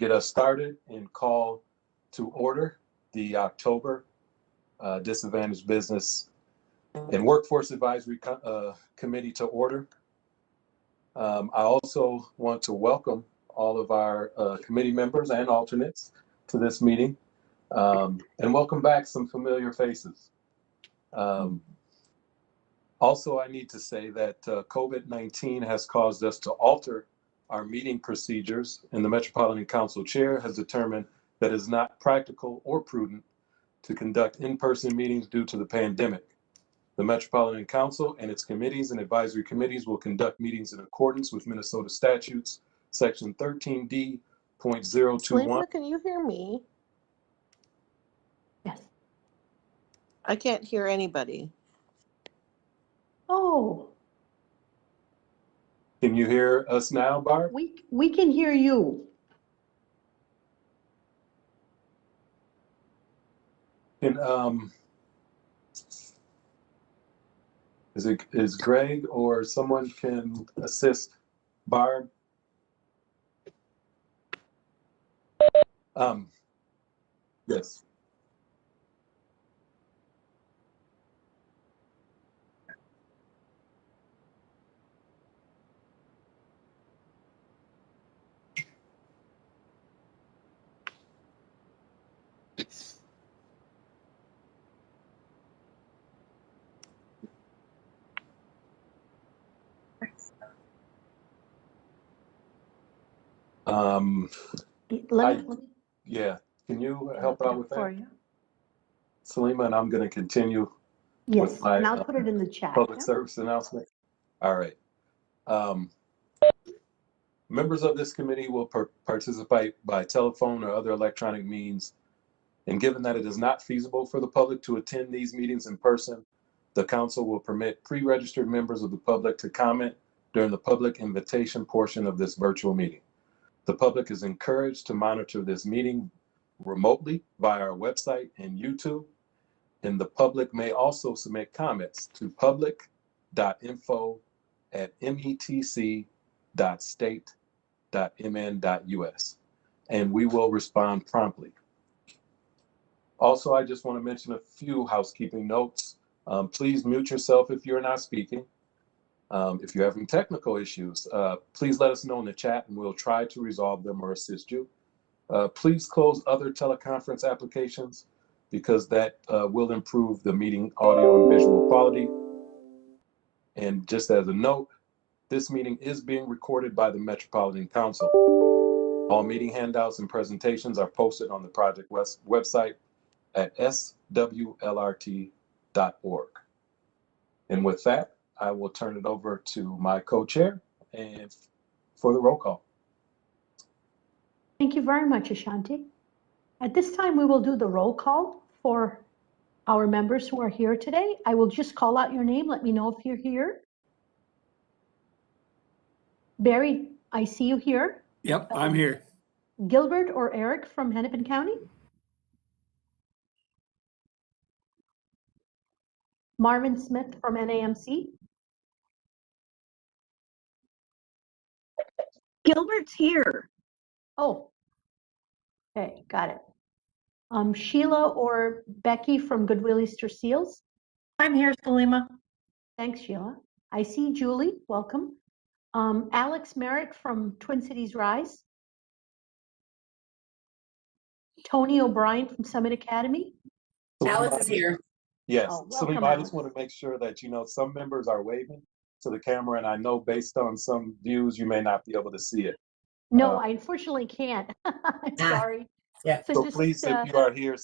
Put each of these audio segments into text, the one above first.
get us started and call to order the October Disadvantaged Business and Workforce Advisory Committee to order. I also want to welcome all of our committee members and alternates to this meeting, and welcome back some familiar faces. Also, I need to say that COVID-19 has caused us to alter our meeting procedures, and the Metropolitan Council Chair has determined that it is not practical or prudent to conduct in-person meetings due to the pandemic. The Metropolitan Council and its committees and advisory committees will conduct meetings in accordance with Minnesota statutes, section 13D.021. Can you hear me? Yes. I can't hear anybody. Oh, Can you hear us now, Barb? we can hear you. Can, is Greg or someone can assist Barb? Yes. Yeah, can you help out with that, Salima? And I'm going to continue with my and I'll put it in the chat. public service announcement. All right. Members of this committee will participate by telephone or other electronic means. And given that it is not feasible for the public to attend these meetings in person, the council will permit pre-registered members of the public to comment during the public invitation portion of this virtual meeting. The public is encouraged to monitor this meeting remotely via our website and YouTube, and the public may also submit comments to public.info@metc.state.mn.us, and we will respond promptly. Also, I just want to mention a few housekeeping notes. Please mute yourself if you're not speaking. If you're having technical issues, please let us know in the chat and we'll try to resolve them or assist you. Please close other teleconference applications because that will improve the meeting audio and visual quality. And just as a note, this meeting is being recorded by the Metropolitan Council. All meeting handouts and presentations are posted on the project website at SWLRT.org. And with that, I will turn it over to my co-chair and for the roll call. Thank you very much, Ashanti. At this time, we will do the roll call for our members who are here today. I will just call out your name. Let me know if you're here. Barry, I see you here. Yep, I'm here. Gilbert or Eric from Hennepin County? Marvin Smith from NAMC? Gilbert's here. Oh, okay, got it. Sheila or Becky from Goodwill Easter Seals? I'm here, Salima. Thanks, Sheila. I see Julie, welcome. Alex Merritt from Twin Cities Rise? Tony O'Brien from Summit Academy? Alex is here. Yes, Oh, Salima, welcome, I just want to make sure that, some members are waving to the camera, and I know based on some views, you may not be able to see it. No, I unfortunately can't. I'm sorry. Yeah. So just, please, if you are here,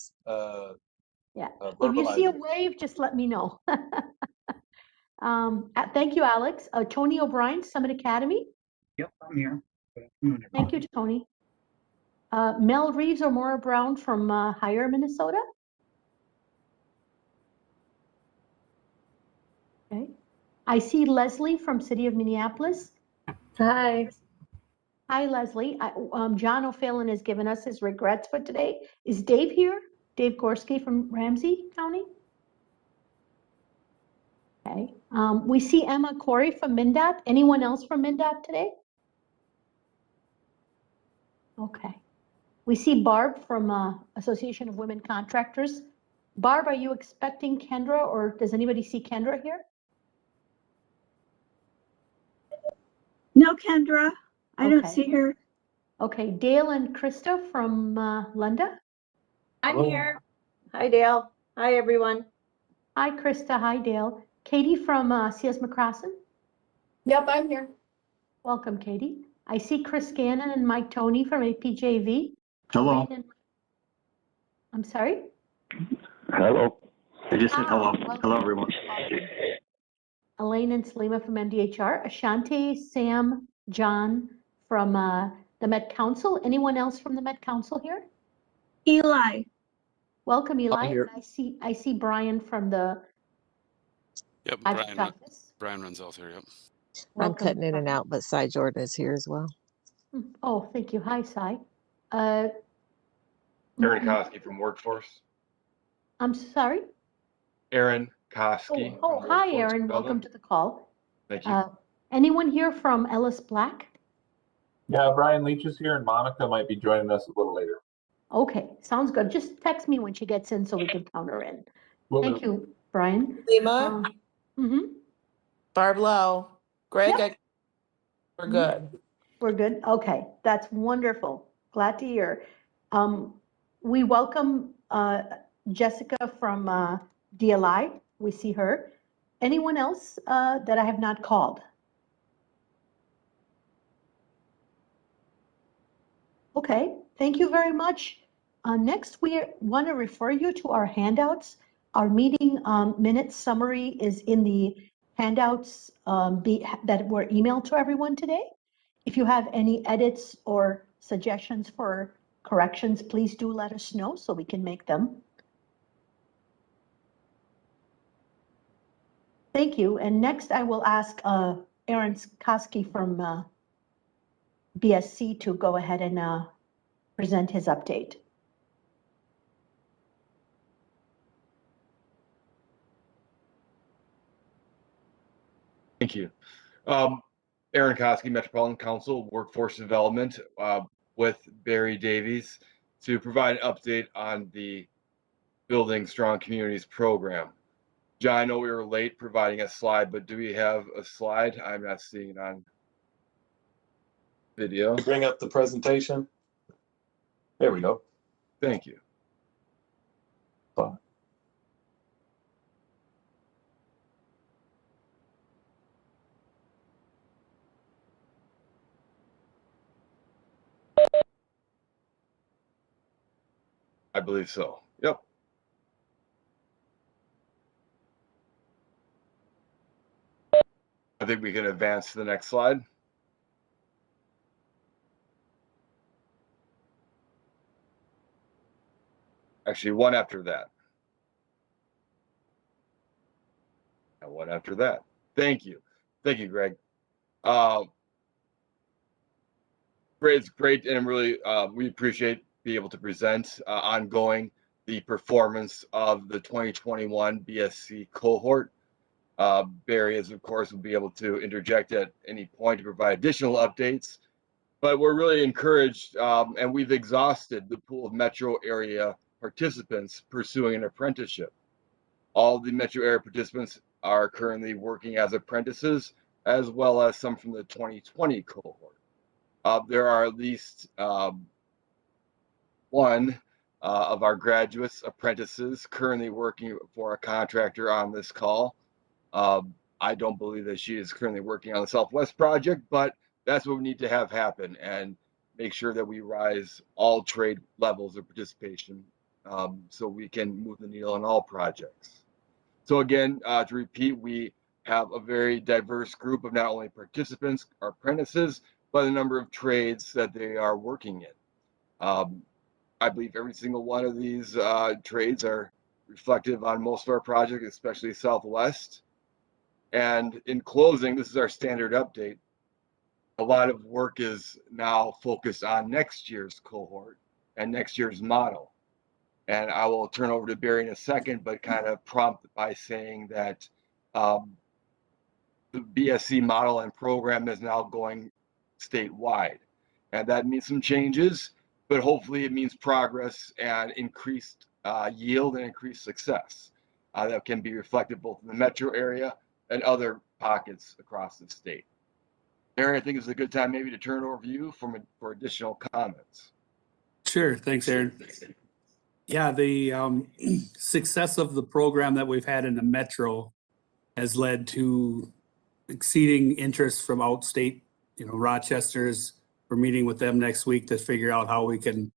yeah, if you see a verbalize it. wave, just let me know. Thank you, Alex. Tony O'Brien, Summit Academy. Yep, I'm here. Thank you, Tony. Mel Reeves or Maura Brown from Higher Minnesota. Okay. I see Leslie from City of Minneapolis. Hi. Hi, Leslie. John O'Phelan has given us his regrets for today. Is Dave here? Dave Gorski from Ramsey County? Okay. We see Emma Corey from MnDOT. Anyone else from MnDOT today? Okay. We see Barb from Association of Women Contractors. Barb, are you expecting Kendra, or does anybody see Kendra here? No, Kendra, I don't Okay. see her. Okay, Dale and Christa from Lunda. I'm Hello. here. Hi, Dale. Hi, everyone. Hi, Christa. Hi, Dale. Katie from CS McCrossin. Yep, I'm here. Welcome, Katie. I see Chris Gannon and Mike Toney from APJV. Hello. Elaine and- I'm sorry? Hello. I just said hello. welcome. Hello, everyone. Welcome. Elaine and Salima from MDHR. Ashanti, Sam, John from the Met Council. Anyone else from the Met Council here? Eli, Welcome, Eli. here. And I see Brian from the Yep, project office. Brian runs out there, yep. I'm Welcome, cutting in and Brian. out, but Cy Jordan is here as well. Oh, thank you. Hi, Cy. Aaron Koski from Workforce. I'm sorry. Aaron Koski. Oh, from hi, Workforce Aaron. Welcome Development. to the call. Thank you. Anyone here from Ellis Black? Yeah, Brian Leitch is here, and Monica might be joining us a little later. Okay, sounds good. Just text me when she gets in so we can count her in. Will Thank do. you, Brian. Lima, Mhm. Barb Lowe, Greg, Yep. we're good. We're good? Okay, that's wonderful. Glad to hear. We welcome Jessica from DLI. We see her. Anyone else that I have not called? Okay, thank you very much. Next, we want to refer you to our handouts. Our meeting minutes summary is in the handouts that were emailed to everyone today. If you have any edits or suggestions for corrections, please do let us know so we can make them. Thank you. And next, I will ask Aaron Koski from BSC to go ahead and present his update. Thank you. Aaron Koski, Metropolitan Council, Workforce Development, with Barry Davies to provide an update on the Building Strong Communities program. John, I know we were late providing a slide, but do we have a slide? I'm not seeing it on video. Bring up the presentation. There we go. Thank you. Fine. I believe so. Yep. I think we can advance to the next slide. Actually, one after that. And one after that. Thank you. Thank you, Greg. Great, it's great, and really, we appreciate being able to present ongoing the performance of the 2021 BSC cohort. Barry, of course, will be able to interject at any point to provide additional updates. But we're really encouraged, and we've exhausted the pool of metro area participants pursuing an apprenticeship. All the metro area participants are currently working as apprentices, as well as some from the 2020 cohort. There are at least one of our graduates, apprentices, currently working for a contractor on this call. I don't believe that she is currently working on the Southwest project, but that's what we need to have happen and make sure that we rise all trade levels of participation so we can move the needle on all projects. So again, to repeat, we have a very diverse group of not only participants or apprentices, but the number of trades that they are working in. I believe every single one of these trades are reflective on most of our projects, especially Southwest. And in closing, this is our standard update. A lot of work is now focused on next year's cohort and next year's model. And I will turn over to Barry in a second, but kind of prompt by saying that the BSC model and program is now going statewide. And that means some changes. but hopefully it means progress and increased yield and increased success that can be reflected both in the metro area and other pockets across the state. Aaron, I think it's a good time maybe to turn it over to you for additional comments. Sure. Thanks, Aaron. Yeah, the success of the program that we've had in the metro has led to exceeding interest from outstate. Rochester's, we're meeting with them next week to figure out how we can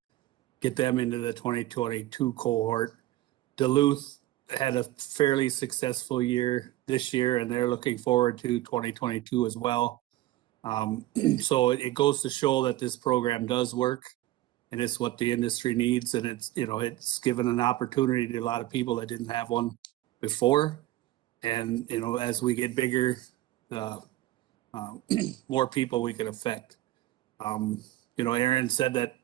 get them into the 2022 cohort. Duluth had a fairly successful year this year, and they're looking forward to 2022 as well. So it goes to show that this program does work, and it's what the industry needs, and it's given an opportunity to a lot of people that didn't have one before. And as we get bigger, more people we can affect. Aaron said that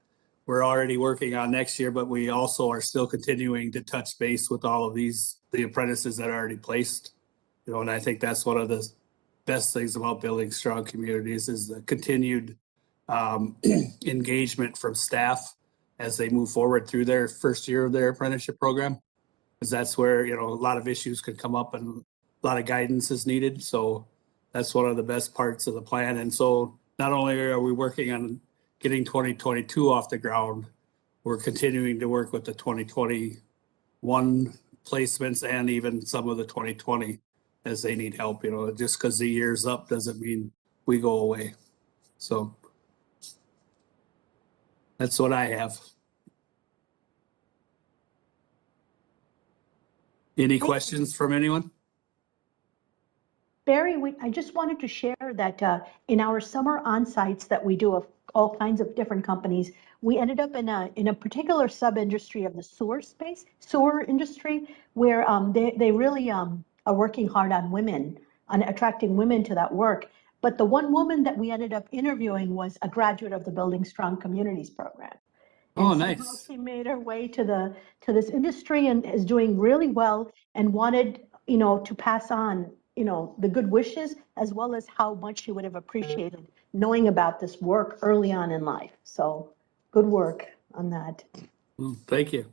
we're already working on next year, but we also are still continuing to touch base with all of the apprentices that are already placed. And I think that's one of the best things about building strong communities is the continued engagement from staff as they move forward through their first year of their apprenticeship program, because that's where a lot of issues can come up and a lot of guidance is needed. So that's one of the best parts of the plan. And so not only are we working on getting 2022 off the ground, we're continuing to work with the 2021 placements and even some of the 2020 as they need help. Just because the year's up doesn't mean we go away. So that's what I have. Any questions from anyone? Barry, I just wanted to share that in our summer on-sites that we do of all kinds of different companies, we ended up in a particular sub-industry of the sewer industry, where they really are working hard on women, on attracting women to that work. But the one woman that we ended up interviewing was a graduate of the Building Strong Communities program. And Oh, somehow nice. she made her way to this industry and is doing really well, and wanted to pass on the good wishes, as well as how much she would have appreciated knowing about this work early on in life. So good work on that. Well, thank you.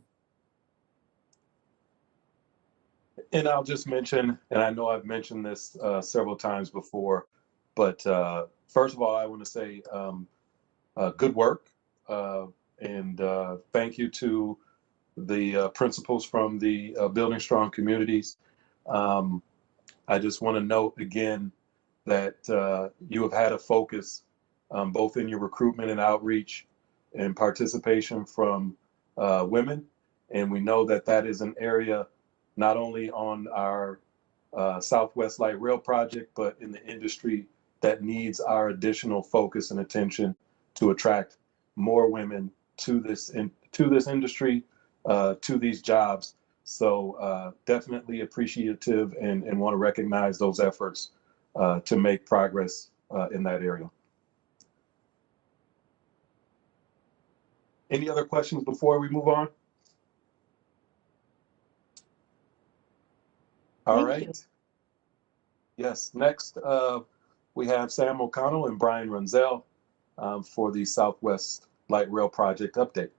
And I'll just mention, and I know I've mentioned this several times before, but first of all, I want to say good work, and thank you to the principals from the Building Strong Communities. I just want to note again that you have had a focus both in your recruitment and outreach and participation from women. And we know that that is an area not only on our Southwest Light Rail project, but in the industry that needs our additional focus and attention to attract more women to this industry, to these jobs. So definitely appreciative and want to recognize those efforts to make progress in that area. Any other questions before we move on? All right. Yes, next we have Sam O'Connell and Brian Runzel for the Southwest Light Rail Project update.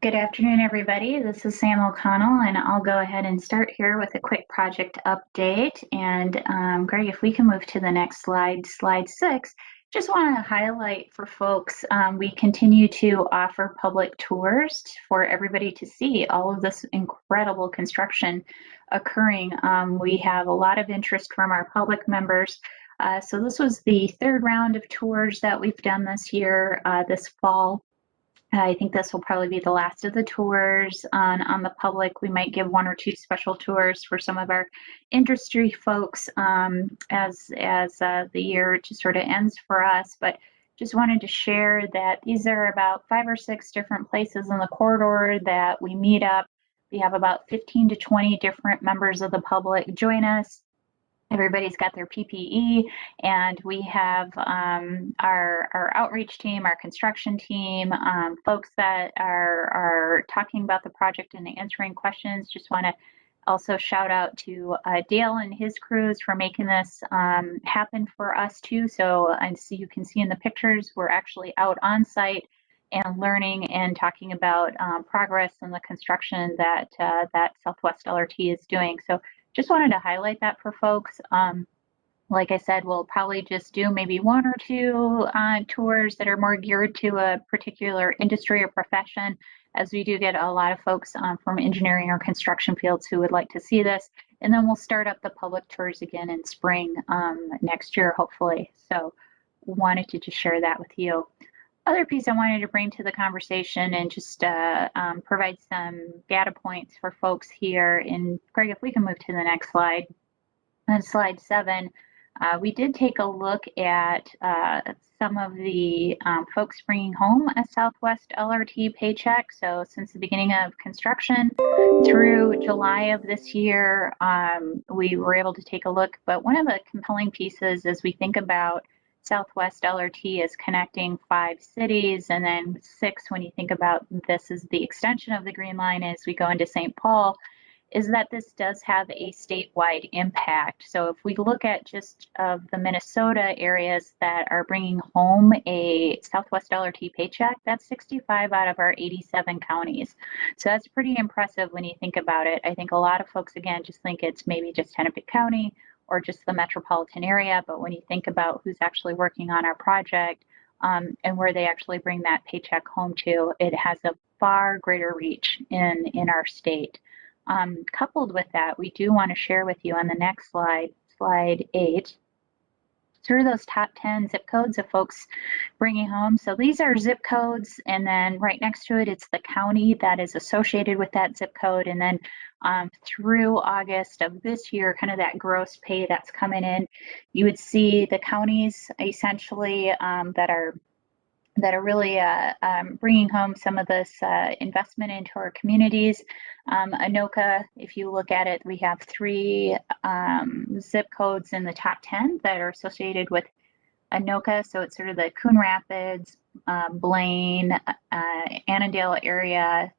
Good afternoon, everybody. This is Sam O'Connell, and I'll go ahead and start here with a quick project update. And Greg, if we can move to the next slide, slide 6. Just want to highlight for folks, we continue to offer public tours for everybody to see all of this incredible construction occurring. We have a lot of interest from our public members. So this was the 3rd round of tours that we've done this year, this fall. I think this will probably be the last of the tours on the public. We might give 1 or 2 special tours for some of our industry folks as the year just sort of ends for us. But just wanted to share that these are about 5 or 6 different places in the corridor that we meet up. We have about 15 to 20 different members of the public join us. Everybody's got their PPE, and we have our outreach team, our construction team, folks that are talking about the project and answering questions. Just want to also shout out to Dale and his crews for making this happen for us too. So you can see in the pictures, we're actually out on site and learning and talking about progress and the construction that that Southwest LRT is doing. So just wanted to highlight that for folks. Like I said, we'll probably just do maybe 1 or 2 tours that are more geared to a particular industry or profession, as we do get a lot of folks from engineering or construction fields who would like to see this. And then we'll start up the public tours again in spring next year, hopefully. So wanted to just share that with you. Other piece I wanted to bring to the conversation and just provide some data points for folks here. And Greg, if we can move to the next slide. On slide 7, we did take a look at some of the folks bringing home a Southwest LRT paycheck. So since the beginning of construction through July of this year, we were able to take a look. But one of the compelling pieces as we think about Southwest LRT is connecting 5 cities, and then 6 when you think about this is the extension of the Green Line as we go into St. Paul, is that this does have a statewide impact. So if we look at just the Minnesota areas that are bringing home a Southwest LRT paycheck, that's 65 out of our 87 counties. So that's pretty impressive when you think about it. I think a lot of folks, again, just think it's maybe just Hennepin County or just the metropolitan area. But when you think about who's actually working on our project and where they actually bring that paycheck home to, it has a far greater reach in our state. Coupled with that, we do want to share with you on the next slide, slide 8, sort of those top 10 zip codes of folks bringing home. So these are zip codes, and then right next to it, it's the county that is associated with that zip code. And then through August of this year, kind of that gross pay that's coming in, you would see the counties essentially that are really bringing home some of this investment into our communities. Anoka, if you look at it, we have 3 zip codes in the top 10 that are associated with Anoka. So it's sort of the Coon Rapids, Blaine, Annandale area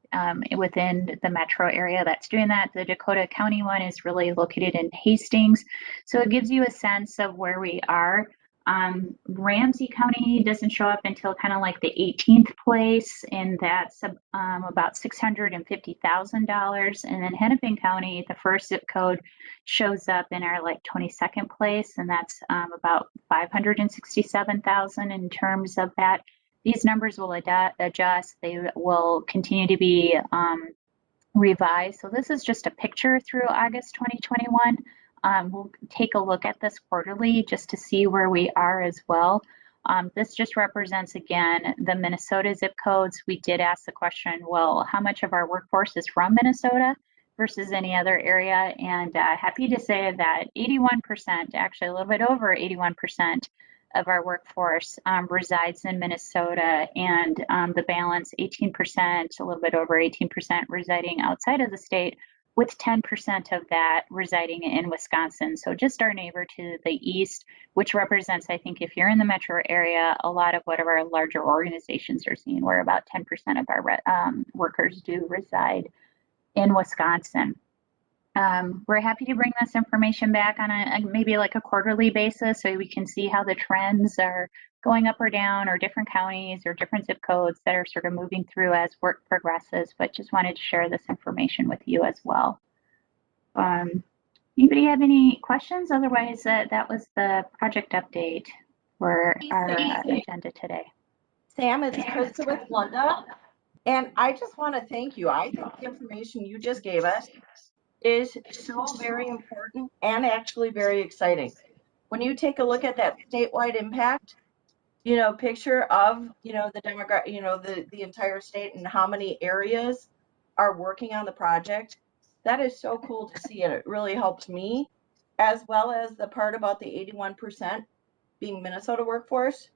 within the metro area that's doing that. The Dakota County one is really located in Hastings. So it gives you a sense of where we are. Ramsey County doesn't show up until kind of like the 18th place, and that's about $650,000. And then Hennepin County, the first zip code, shows up in our like 22nd place, and that's about $567,000 in terms of that. These numbers will adjust. They will continue to be revised. So this is just a picture through August 2021. We'll take a look at this quarterly just to see where we are as well. This just represents, again, the Minnesota zip codes. We did ask the question, well, how much of our workforce is from Minnesota versus any other area? And happy to say that 81%, actually a little bit over 81% of our workforce resides in Minnesota, and the balance, 18%, a little bit over 18% residing outside of the state, with 10% of that residing in Wisconsin. So just our neighbor to the east, which represents, I think, if you're in the metro area, a lot of what our larger organizations are seeing, where about 10% of our workers do reside in Wisconsin. We're happy to bring this information back on maybe like a quarterly basis so we can see how the trends are going up or down, or different counties or different zip codes that are sort of moving through as work progresses, but just wanted to share this information with you as well. Anybody have any questions? Otherwise, that was the project update for our agenda today. Sam, it's Christa with Linda, and I just want to thank you. I think the information you just gave us is so very important and actually very exciting. When you take a look at that statewide impact, you know, picture of, you know, the demographic, you know, the entire state and how many areas are working on the project, that is so cool to see, and it really helps me, as well as the part about the 81% being Minnesota workforce,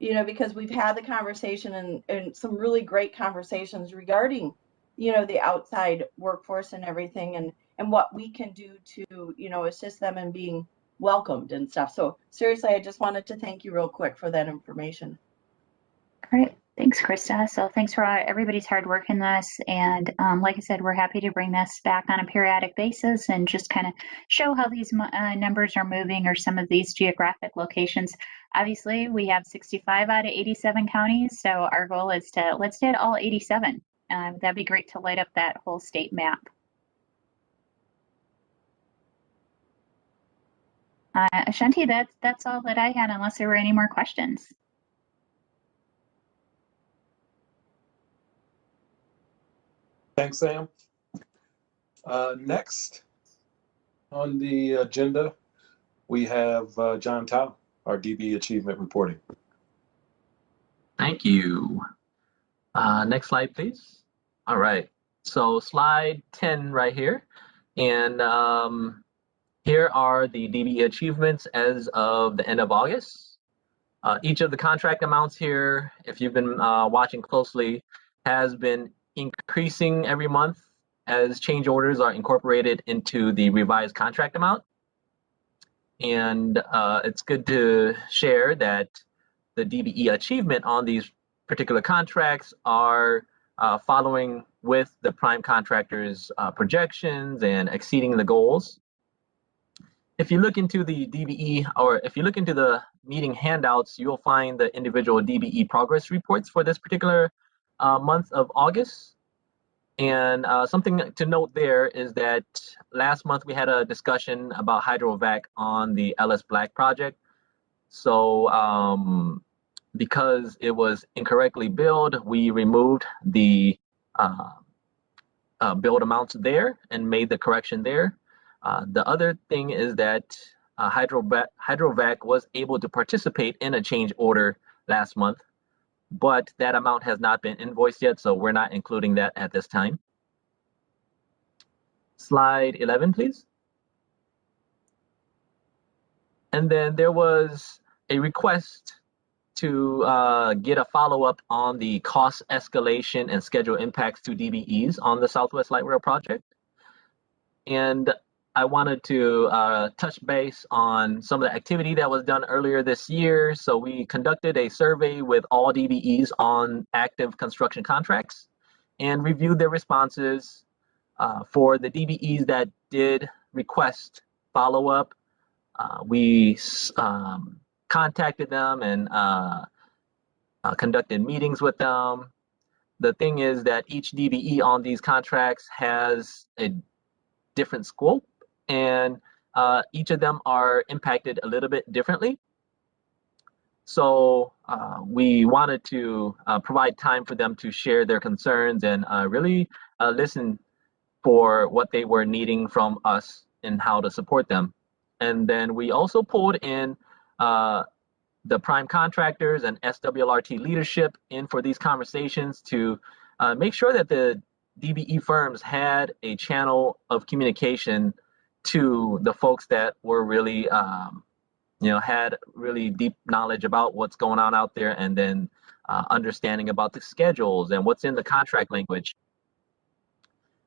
you know, because we've had the conversation and some really great conversations regarding, you know, the outside workforce and everything, and what we can do to, you know, assist them in being welcomed and stuff. So seriously, I just wanted to thank you real quick for that information. Great. Thanks, Christa. So thanks for everybody's hard work in this. And like I said, we're happy to bring this back on a periodic basis and just kind of show how these numbers are moving, or some of these geographic locations. Obviously, we have 65 out of 87 counties, so our goal is to let's hit all 87. That'd be great to light up that whole state map. Ashanti, that's all that I had, unless there were any more questions. Thanks, Sam. Next on the agenda, we have Jon Tao, our DBE Achievement Reporting. Thank you. Next slide, please. All right. So slide 10 right here. And here are the DBE achievements as of the end of August. Each of the contract amounts here, if you've been watching closely, has been increasing every month as change orders are incorporated into the revised contract amount. And it's good to share that the DBE achievement on these particular contracts are following with the prime contractor's projections and exceeding the goals. If you look into the DBE, or if you look into the meeting handouts, you'll find the individual DBE progress reports for this particular month of August. And something to note there is that last month we had a discussion about hydrovac on the LS Black project. So because it was incorrectly billed, we removed the billed amounts there and made the correction there. The other thing is that hydrovac was able to participate in a change order last month, but that amount has not been invoiced yet, so we're not including that at this time. Slide 11, please. And then there was a request to get a follow-up on the cost escalation and schedule impacts to DBEs on the Southwest Light Rail project. And I wanted to touch base on some of the activity that was done earlier this year. So we conducted a survey with all DBEs on active construction contracts and reviewed their responses. For the DBEs that did request follow-up, we contacted them and conducted meetings with them. The thing is that each DBE on these contracts has a different scope, and each of them are impacted a little bit differently. So we wanted to provide time for them to share their concerns and really listen for what they were needing from us and how to support them. And then we also pulled in the prime contractors and SWLRT leadership in for these conversations to make sure that the DBE firms had a channel of communication to the folks that were really, had really deep knowledge about what's going on out there, and then understanding about the schedules and what's in the contract language.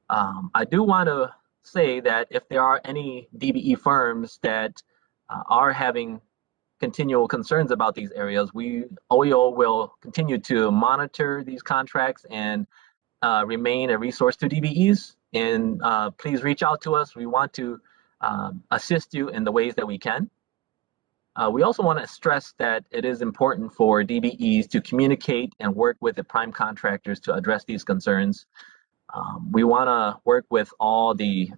I do want to say that if there are any DBE firms that are having continual concerns about these areas, OEO will continue to monitor these contracts and remain a resource to DBEs. And please reach out to us. We want to assist you in the ways that we can. We also want to stress that it is important for DBEs to communicate and work with the prime contractors to address these concerns. We want to work with all the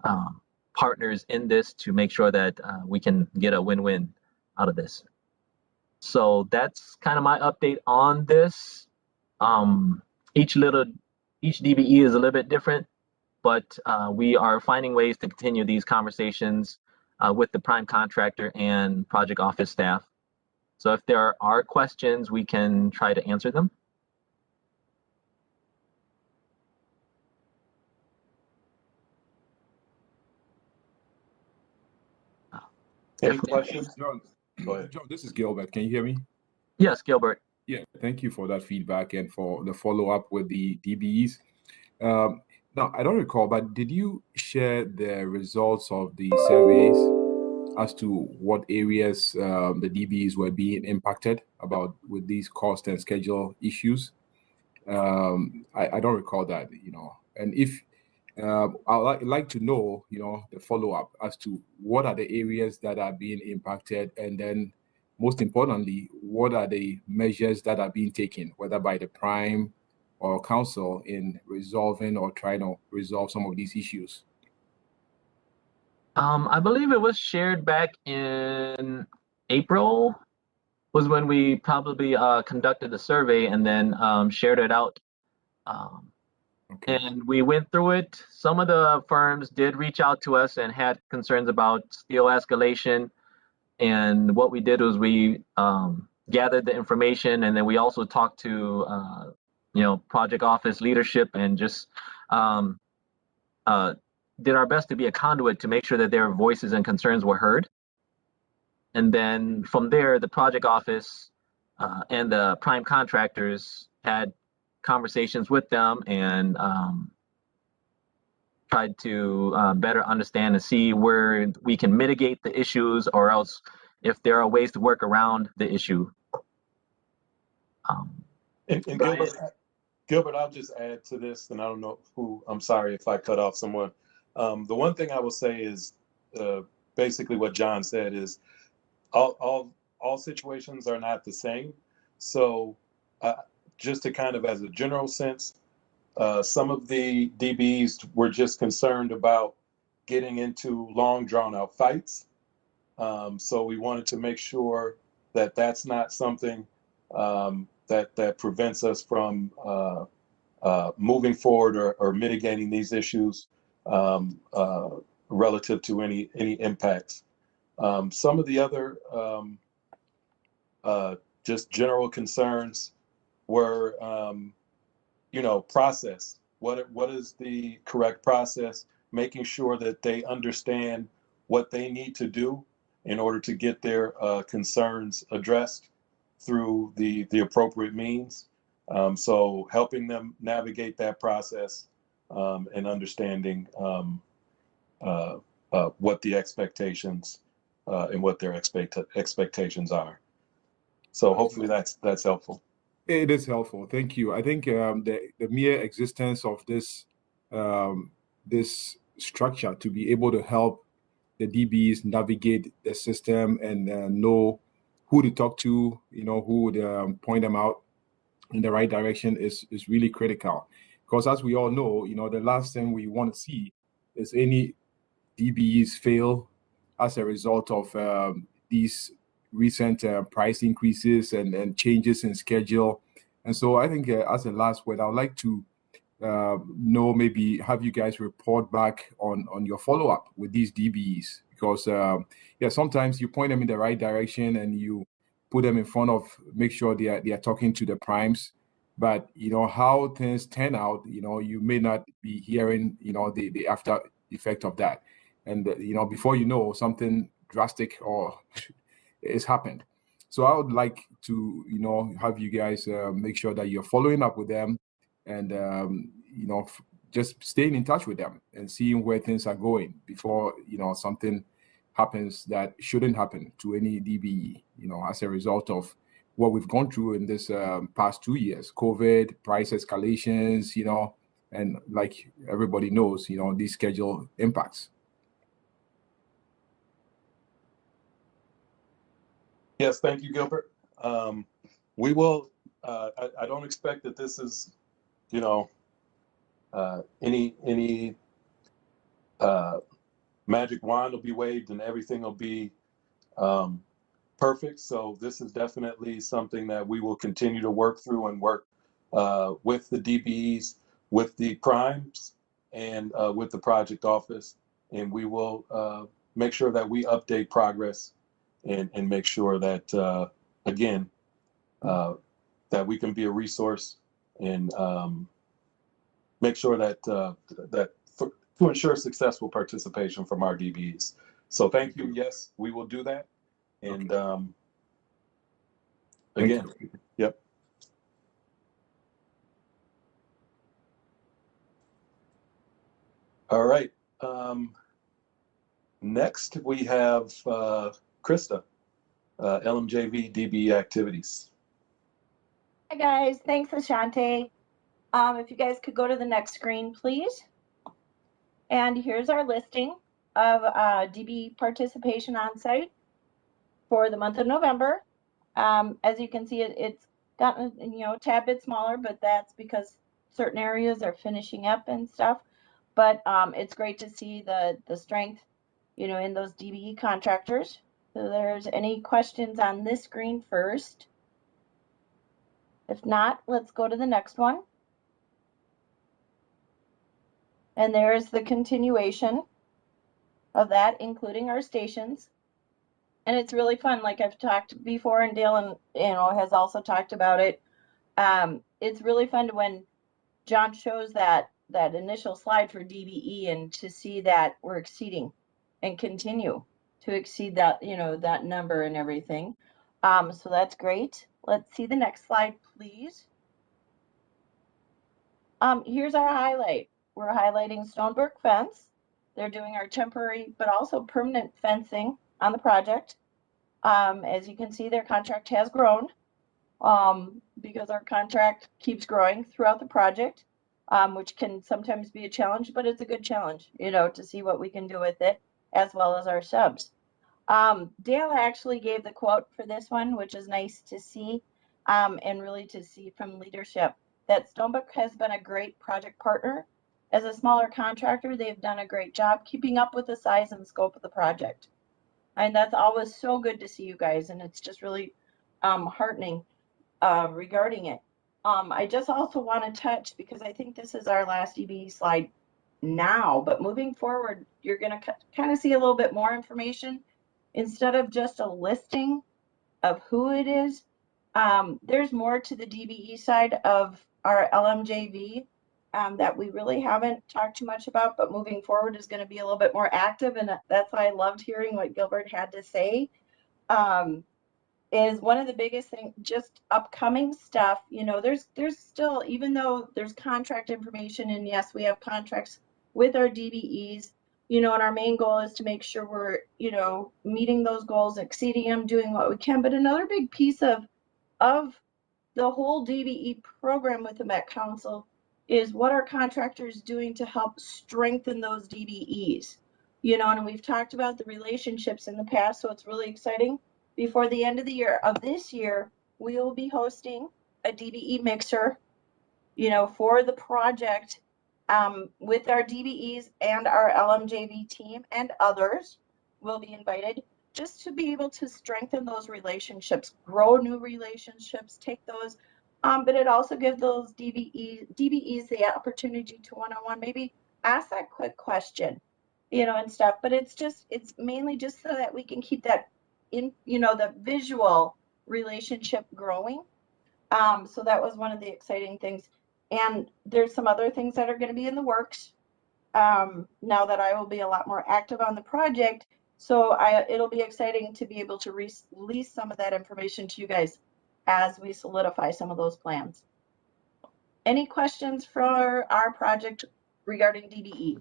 partners in this to make sure that we can get a win-win out of this. So that's kind of my update on this. Each DBE is a little bit different, but we are finding ways to continue these conversations with the prime contractor and project office staff. So if there are questions, we can try to answer them. Any questions? Jon, Go ahead. Jon, this is Gilbert. Can you hear me? Yes, Gilbert. Yeah, thank you for that feedback and for the follow-up with the DBEs. Now, I don't recall, but did you share the results of the surveys as to what areas the DBEs were being impacted about with these cost and schedule issues? I don't recall that, and if I'd like to know, the follow-up as to what are the areas that are being impacted, and then most importantly, what are the measures that are being taken, whether by the prime or council, in resolving or trying to resolve some of these issues? I believe it was shared back in April, was when we probably conducted the survey and then shared it out. And we went through it. Some of the firms did reach out to us and had concerns about steel escalation. And what we did was we gathered the information, and then we also talked to project office leadership, and just did our best to be a conduit to make sure that their voices and concerns were heard. And then from there, the project office and the prime contractors had conversations with them and tried to better understand and see where we can mitigate the issues, or else if there are ways to work around the issue. And Gilbert, I'll just add to this, and I don't know who, I'm sorry if I cut off someone. The one thing I will say is basically what Jon said is all situations are not the same. So just to kind of, as a general sense, some of the DBs were just concerned about getting into long drawn out fights. So we wanted to make sure that that's not something that prevents us from moving forward or mitigating these issues relative to any impacts. Some of the other just general concerns were, process. What is the correct process? Making sure that they understand what they need to do in order to get their concerns addressed through the appropriate means. So helping them navigate that process and understanding what the expectations and what their expectations are. So hopefully that's helpful. It is helpful. Thank you. I think the mere existence of this this structure to be able to help the DBs navigate the system and know who to talk to, who would point them out in the right direction is really critical. Because as we all know, the last thing we want to see is any DBs fail as a result of these recent price increases and changes in schedule. And so I think as a last word, I would like to know, maybe have you guys report back on your follow-up with these DBs, because sometimes you point them in the right direction and you put them in front of, make sure they are talking to the primes, but how things turn out, you may not be hearing the after effect of that, and before you know, something drastic or has happened. So I would like to have you guys make sure that you're following up with them and just staying in touch with them and seeing where things are going before something happens that shouldn't happen to any DBE, as a result of what we've gone through in this past 2 years, COVID, price escalations, and like everybody knows, these schedule impacts. Yes, thank you, Gilbert. We will, I don't expect that this is, any magic wand will be waved and everything will be perfect. So this is definitely something that we will continue to work through and work with the DBEs, with the primes, and with the project office. And we will make sure that we update progress and make sure that, again, that we can be a resource and make sure that to ensure successful participation from our DBEs. So thank you. Yes, we will do that. And again, yep. All right. Next, we have Christa, LMJV DBE activities. Hi guys, thanks Ashante. If you guys could go to the next screen, please. And here's our listing of DBE participation on site for the month of November. As you can see, it's gotten, a tad bit smaller, but that's because certain areas are finishing up and stuff. But it's great to see the strength, in those DBE contractors. So there's any questions on this screen first? If not, let's go to the next one. And there's the continuation of that, including our stations. And it's really fun, like I've talked before, and Dale has also talked about it. It's really fun when Jon shows that initial slide for DBE and to see that we're exceeding and continue to exceed that, that number and everything. So that's great. Let's see the next slide, please. Here's our highlight. We're highlighting Stonebrook fence. They're doing our temporary but also permanent fencing on the project. As you can see, their contract has grown because our contract keeps growing throughout the project, which can sometimes be a challenge, but it's a good challenge, to see what we can do with it, as well as our subs. Dale actually gave the quote for this one, which is nice to see, and really to see from leadership that Stonebrook has been a great project partner. As a smaller contractor, they've done a great job keeping up with the size and scope of the project. And that's always so good to see, you guys, and it's just really heartening regarding it. I just also want to touch, because I think this is our last DBE slide now, but moving forward, you're going to kind of see a little bit more information. Instead of just a listing of who it is, there's more to the DBE side of our LMJV that we really haven't talked too much about, but moving forward is going to be a little bit more active, and that's why I loved hearing what Gilbert had to say. Is one of the biggest things, just upcoming stuff, there's still, even though there's contract information, and yes, we have contracts with our DBEs, and our main goal is to make sure we're, meeting those goals, exceeding them, doing what we can. But another big piece of the whole DBE program with the Met Council is what our contractors doing to help strengthen those DBEs, and we've talked about the relationships in the past, so it's really exciting. Before the end of the year of this year, we will be hosting a DBE mixer, for the project with our DBEs and our LMJV team, and others will be invited, just to be able to strengthen those relationships, grow new relationships, take those. But it also gives those DBEs the opportunity to one-on-one maybe ask that quick question, and stuff. But it's mainly just so that we can keep that in, the visual relationship growing. So that was one of the exciting things. And there's some other things that are going to be in the works now that I will be a lot more active on the project. So it'll be exciting to be able to release some of that information to you guys as we solidify some of those plans. Any questions for our project regarding DBE?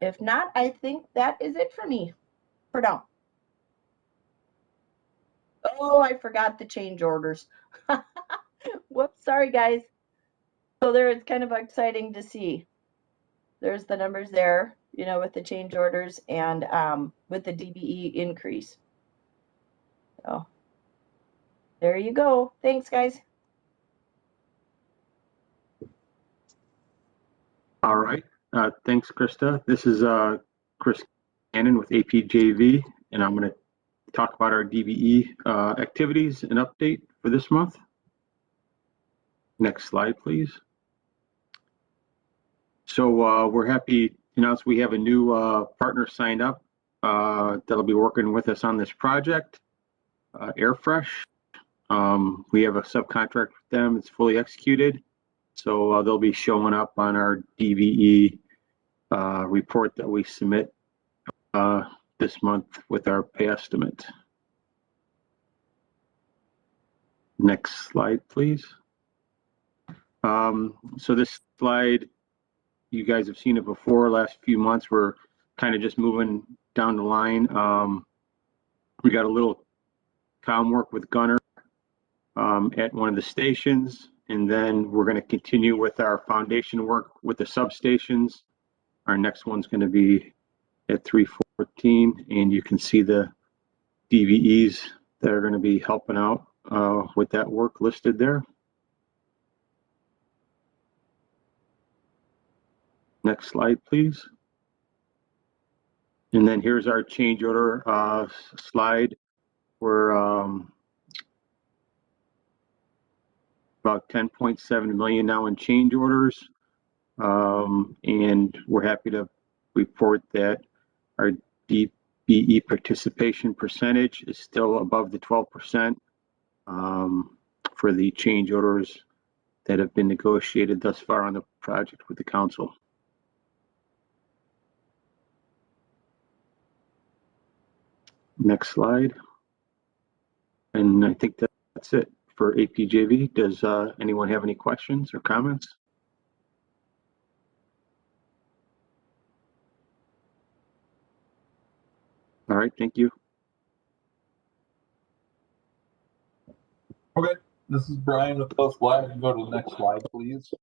If not, I think that is it for me for now. Oh, I forgot the change orders. Whoops, sorry guys. So there, it's kind of exciting to see. There's the numbers there, with the change orders and with the DBE increase. So there you go. Thanks, guys. All right. Thanks, Christa. This is Chris Gannon with APJV, and I'm going to talk about our DBE activities and update for this month. Next slide, please. So we're happy to announce we have a new partner signed up that'll be working with us on this project, Airfresh. We have a subcontract with them. It's fully executed. So they'll be showing up on our DBE report that we submit this month with our pay estimate. Next slide, please. So this slide, you guys have seen it before. Last few months, we're kind of just moving down the line. We got a little comm work with Gunner at one of the stations, and then we're going to continue with our foundation work with the substations. Our next one's going to be at 314, and you can see the DBEs that are going to be helping out with that work listed there. Next slide, please. And then here's our change order slide. We're about 10.7 million now in change orders. And we're happy to report that our DBE participation percentage is still above the 12% for the change orders that have been negotiated thus far on the project with the council. Next slide. And I think that's it for APJV. Does anyone have any questions or comments? All right, thank you. Okay, this is Brian with Close Live. You can go to the next slide, please.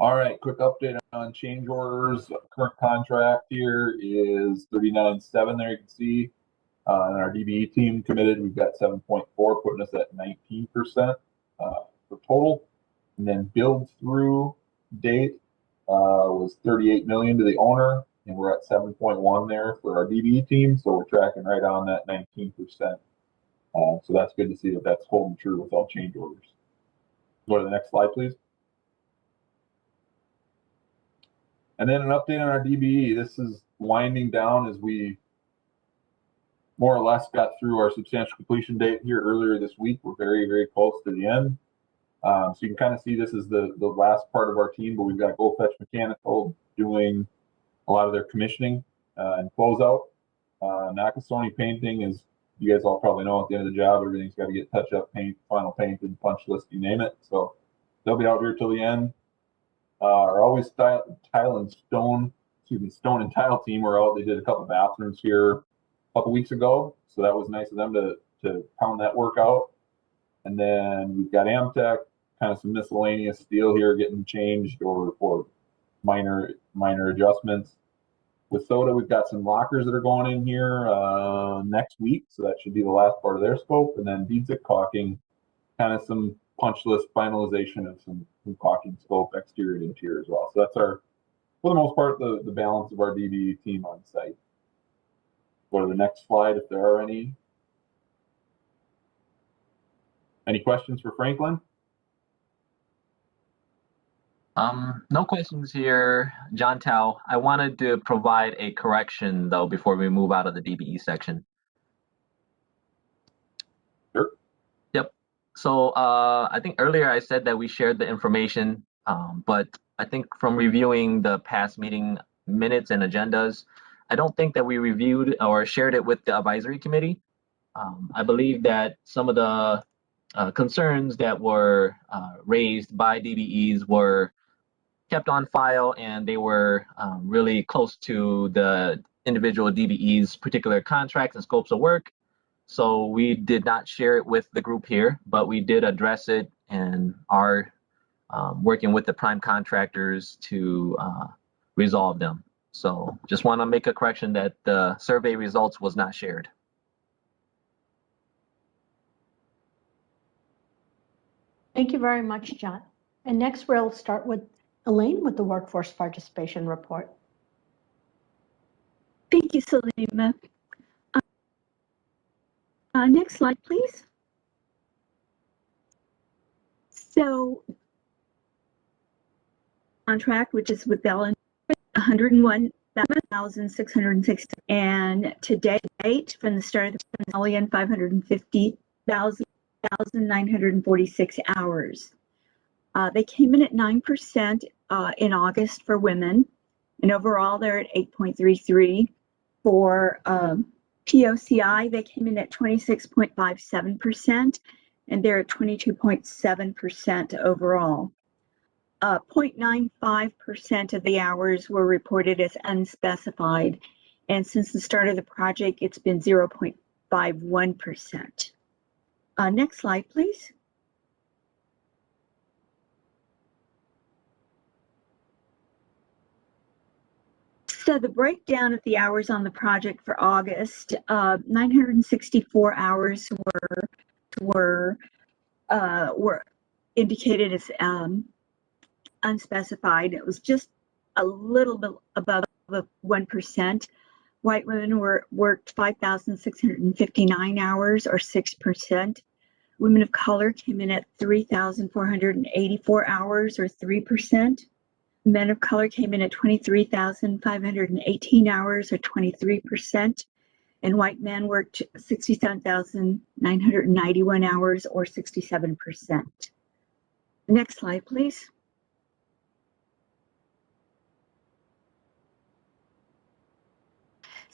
All right, quick update on change orders. Current contract here is 39.7 there, you can see. And our DBE team committed, we've got 7.4, putting us at 19% for total. And then billed through date was 38 million to the owner, and we're at 7.1 there for our DBE team. So we're tracking right on that 19%. So that's good to see that that's holding true with all change orders. Go to the next slide, please. And then an update on our DBE. This is winding down as we more or less got through our substantial completion date here earlier this week. We're very, very close to the end. So you can kind of see this is the last part of our team, but we've got Go Fetch Mechanical doing a lot of their commissioning and closeout. Nakasone Painting is, you guys all probably know, at the end of the job, everything's got to get touch-up paint, final painted, punch list, you name it. So they'll be out here till the end. Our Always Tile and Stone, Stone and Tile team were out. They did a couple bathrooms here a couple weeks ago, so that was nice of them to pound that work out. And then we've got Amtech, kind of some miscellaneous steel here getting changed or minor adjustments. With Soda, we've got some lockers that are going in here next week, so that should be the last part of their scope. And then Beadsick Caulking, kind of some punch list finalization of some caulking scope, exterior and interior as well. So that's our, for the most part, the balance of our DBE team on site. Go to the next slide if there are any. Any questions for Franklin? No questions here, Jon Tao. I wanted to provide a correction though before we move out of the DBE section. Sure. Yep. So I think earlier I said that we shared the information, but I think from reviewing the past meeting minutes and agendas, I don't think that we reviewed or shared it with the advisory committee. I believe that some of the concerns that were raised by DBEs were kept on file, and they were really close to the individual DBE's particular contracts and scopes of work. So we did not share it with the group here, but we did address it and are working with the prime contractors to resolve them. So just want to make a correction that the survey results was not shared. Thank you very much, John. And next we'll start with Elaine with the workforce participation report. Thank you, Salima. Next slide, please. So, contract, which is with Bell, 101,660, and to date, from the start of the million, 550,946 hours. They came in at 9% in August for women, and overall they're at 8.33. For POCI, they came in at 26.57%, and they're at 22.7% overall. 0.95% of the hours were reported as unspecified, and since the start of the project, it's been 0.51%. Next slide, please. So the breakdown of the hours on the project for August, 964 hours were indicated as unspecified. It was just a little bit above 1%. White women worked 5,659 hours, or 6%. Women of color came in at 3,484 hours, or 3%. Men of color came in at 23,518 hours, or 23%. And white men worked 67,991 hours, or 67%. Next slide, please.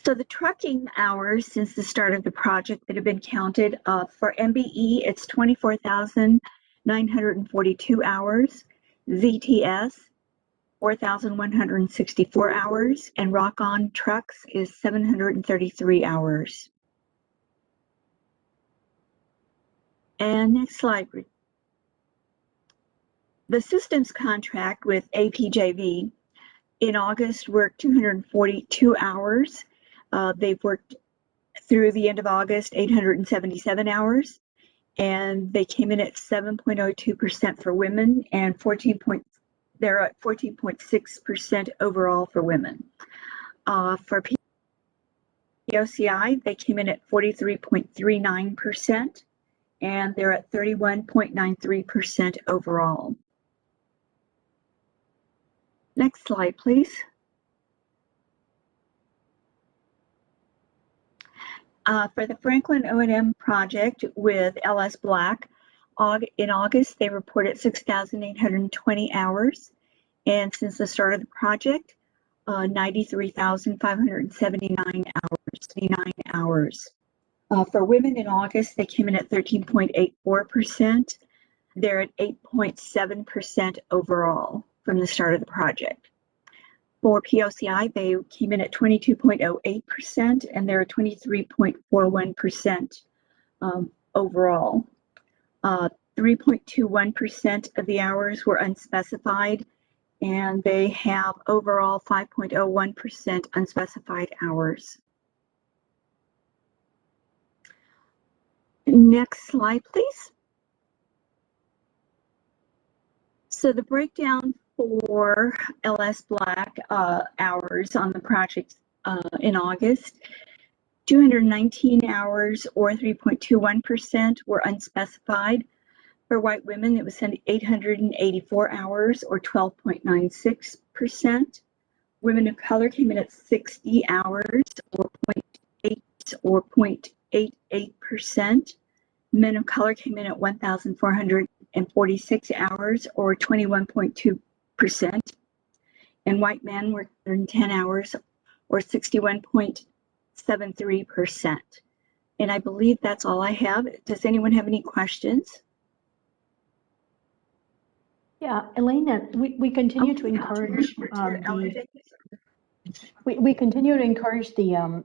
So the trucking hours since the start of the project that have been counted, for MBE, it's 24,942 hours. ZTS, 4,164 hours, and Rock-On Trucks is 733 hours. And next slide. The systems contract with APJV in August worked 242 hours. They've worked through the end of August 877 hours, and they came in at 7.02% for women and they're at 14.6% overall for women. For POCI, they came in at 43.39%, and they're at 31.93% overall. Next slide, please. For the Franklin O&M project with LS Black, in August, they reported 6,820 hours. And since the start of the project, 93,579 hours. For women in August, they came in at 13.84%. They're at 8.7% overall from the start of the project. For POCI, they came in at 22.08%, and they're at 23.41% overall. 3.21% of the hours were unspecified, and they have overall 5.01% unspecified hours. Next slide, please. So the breakdown for LS Black hours on the project in August, 219 hours, or 3.21%, were unspecified. For white women, it was 884 hours, or 12.96%. Women of color came in at 60 hours, or 0.88%. Men of color came in at 1,446 hours, or 21.2%. And white men were 110 hours, or 61.73%. And I believe that's all I have. Does anyone have any questions? Yeah, Elena, we continue to encourage we continue to encourage the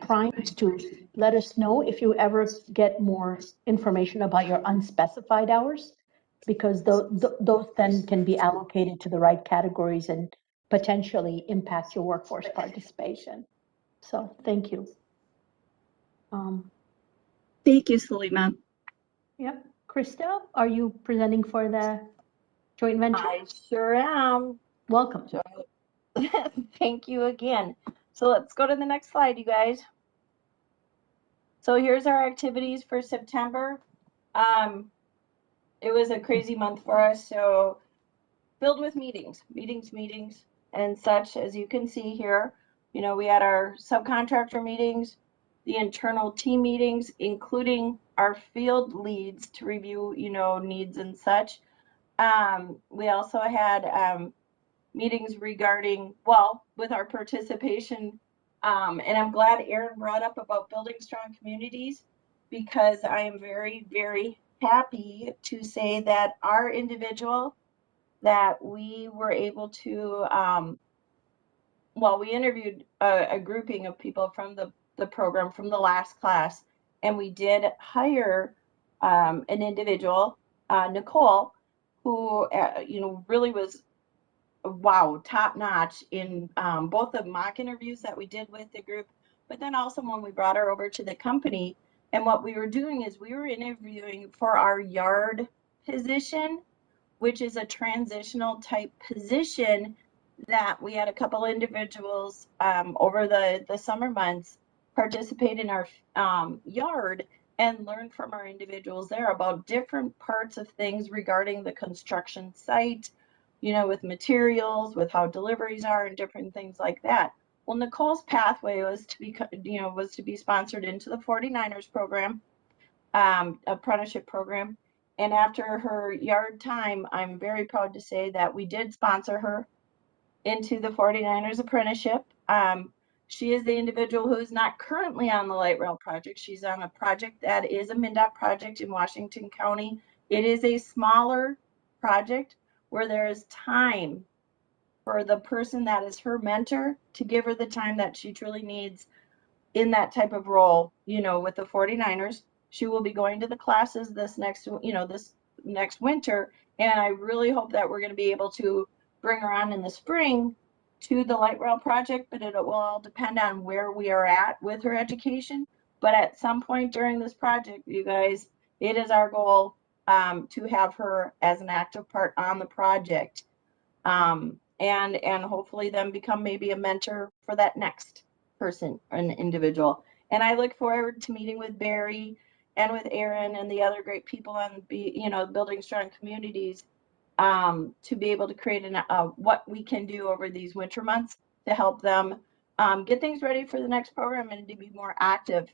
primes to let us know if you ever get more information about your unspecified hours, because those then can be allocated to the right categories and potentially impact your workforce participation. So thank you. Thank you, Salima. Yep. Christa, are you presenting for the joint venture? I sure am. Welcome. Thank you again. So let's go to the next slide, you guys. So here's our activities for September. It was a crazy month for us, so filled with meetings and such, as you can see here. You know, we had our subcontractor meetings, the internal team meetings, including our field leads to review, you know, needs and such. We also had meetings regarding, well, with our participation, and I'm glad Aaron brought up about building strong communities, because I am very, very happy to say that our individual that we were able to, well, we interviewed a grouping of people from the program from the last class, and we did hire an individual, Nicole, who, you know, really was wow, top notch in both the mock interviews that we did with the group, but then also when we brought her over to the company. And what we were doing is we were interviewing for our yard position, which is a transitional type position that we had a couple individuals over the summer months participate in our yard and learn from our individuals there about different parts of things regarding the construction site, you know, with materials, with how deliveries are and different things like that. Well, Nicole's pathway was to be, was to be sponsored into the 49ers program, apprenticeship program. And after her yard time, I'm very proud to say that we did sponsor her into the 49ers apprenticeship. She is the individual who is not currently on the light rail project. She's on a project that is a MnDOT project in Washington County. It is a smaller project where there is time for the person that is her mentor to give her the time that she truly needs in that type of role, you know, with the 49ers. She will be going to the classes this next winter. And I really hope that we're going to be able to bring her on in the spring to the light rail project, but it will all depend on where we are at with her education. But at some point during this project, you guys, it is our goal to have her as an active part on the project. And hopefully then become maybe a mentor for that next person, an individual. And I look forward to meeting with Barry and with Aaron and the other great people on Building Strong Communities to be able to create what we can do over these winter months to help them get things ready for the next program and to be more active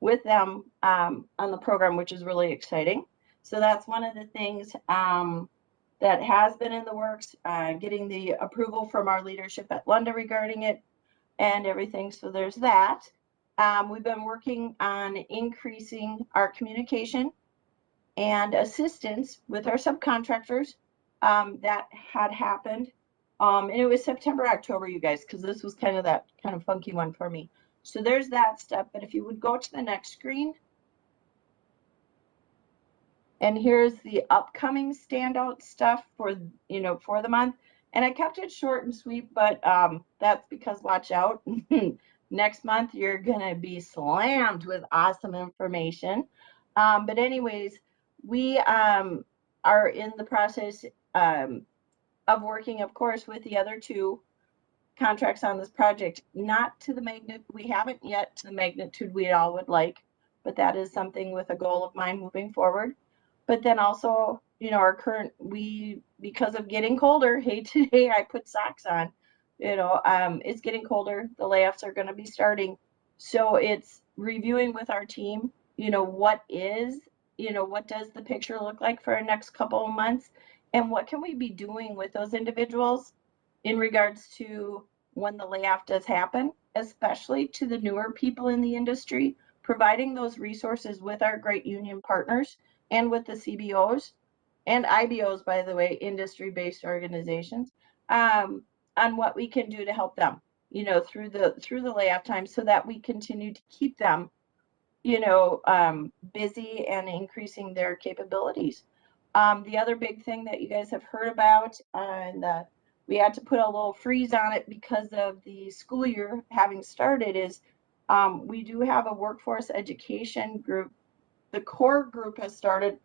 with them on the program, which is really exciting. So that's one of the things that has been in the works, getting the approval from our leadership at Lunda regarding it and everything. So there's that. We've been working on increasing our communication and assistance with our subcontractors. That had happened. And it was September, October, you guys, because this was kind of funky one for me. So there's that step. But if you would go to the next screen. And here's the upcoming standout stuff for the month. And I kept it short and sweet, but that's because watch out. Next month, you're going to be slammed with awesome information. But anyways, we are in the process of working, of course, with the other two contracts on this project. Not to the magnitude, we haven't yet to the magnitude we all would like, but that is something with a goal of mine moving forward. But then also, our current, because of getting colder, hey, today I put socks on, it's getting colder. The layoffs are going to be starting. So it's reviewing with our team, what does the picture look like for our next couple of months? And what can we be doing with those individuals in regards to when the layoff does happen, especially to the newer people in the industry, providing those resources with our great union partners and with the CBOs and IBOs, by the way, industry-based organizations, on what we can do to help them, through the layoff time, so that we continue to keep them, busy and increasing their capabilities. The other big thing that you guys have heard about, and we had to put a little freeze on it because of the school year having started, is we do have a workforce education group. The core group has started.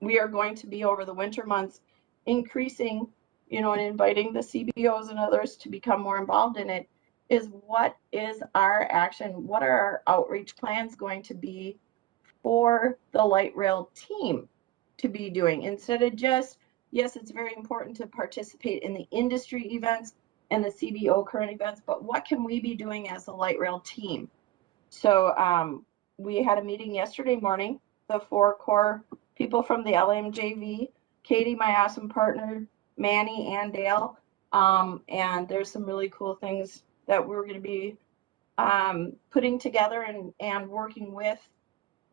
We are going to be, over the winter months, increasing, and inviting the CBOs and others to become more involved in it. Is what is our action? What are our outreach plans going to be for the light rail team to be doing? Instead of just, yes, it's very important to participate in the industry events and the CBO current events, but what can we be doing as a light rail team? So we had a meeting yesterday morning, the 4 core people from the LMJV, Katie, my awesome partner, Manny, and Dale. And there's some really cool things that we're going to be putting together and working with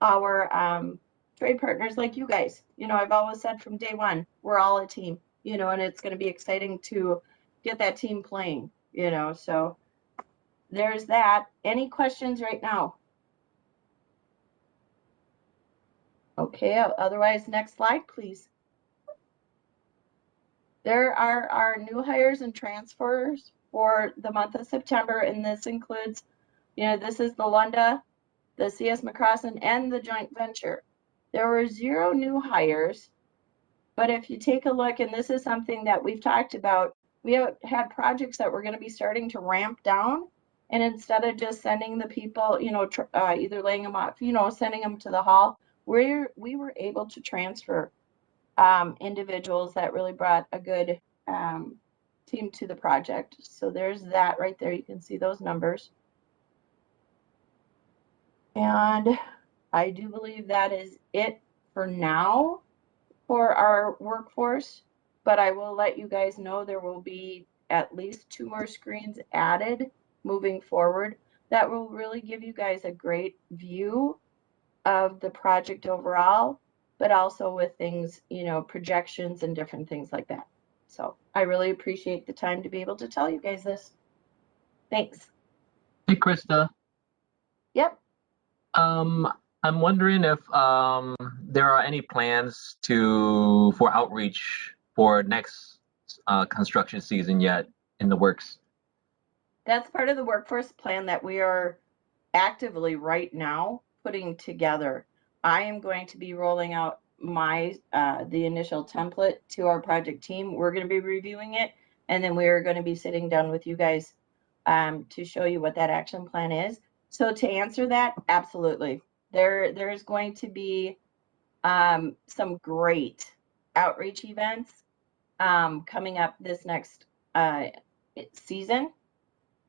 our trade partners like you guys. I've always said from day one, we're all a team, and it's going to be exciting to get that team playing, so there's that. Any questions right now? Okay, otherwise, next slide, please. There are our new hires and transfers for the month of September, and this includes, this is the Lunda, the CS McCrossin, and the joint venture. There were 0 new hires, but if you take a look, and this is something that we've talked about, we have had projects that we're going to be starting to ramp down, and instead of just sending the people, either laying them off, sending them to the hall, we were able to transfer individuals that really brought a good team to the project. So there's that right there. You can see those numbers. And I do believe that is it for now for our workforce, but I will let you guys know there will be at least 2 more screens added moving forward that will really give you guys a great view of the project overall, but also with things, projections and different things like that. So I really appreciate the time to be able to tell you guys this. Thanks. Hey, Christa. Yep. I'm wondering if there are any plans for outreach for next construction season yet in the works. That's part of the workforce plan that we are actively right now putting together. I am going to be rolling out the initial template to our project team. We're going to be reviewing it, and then we're going to be sitting down with you guys to show you what that action plan is. So to answer that, absolutely. There's going to be some great outreach events coming up this next season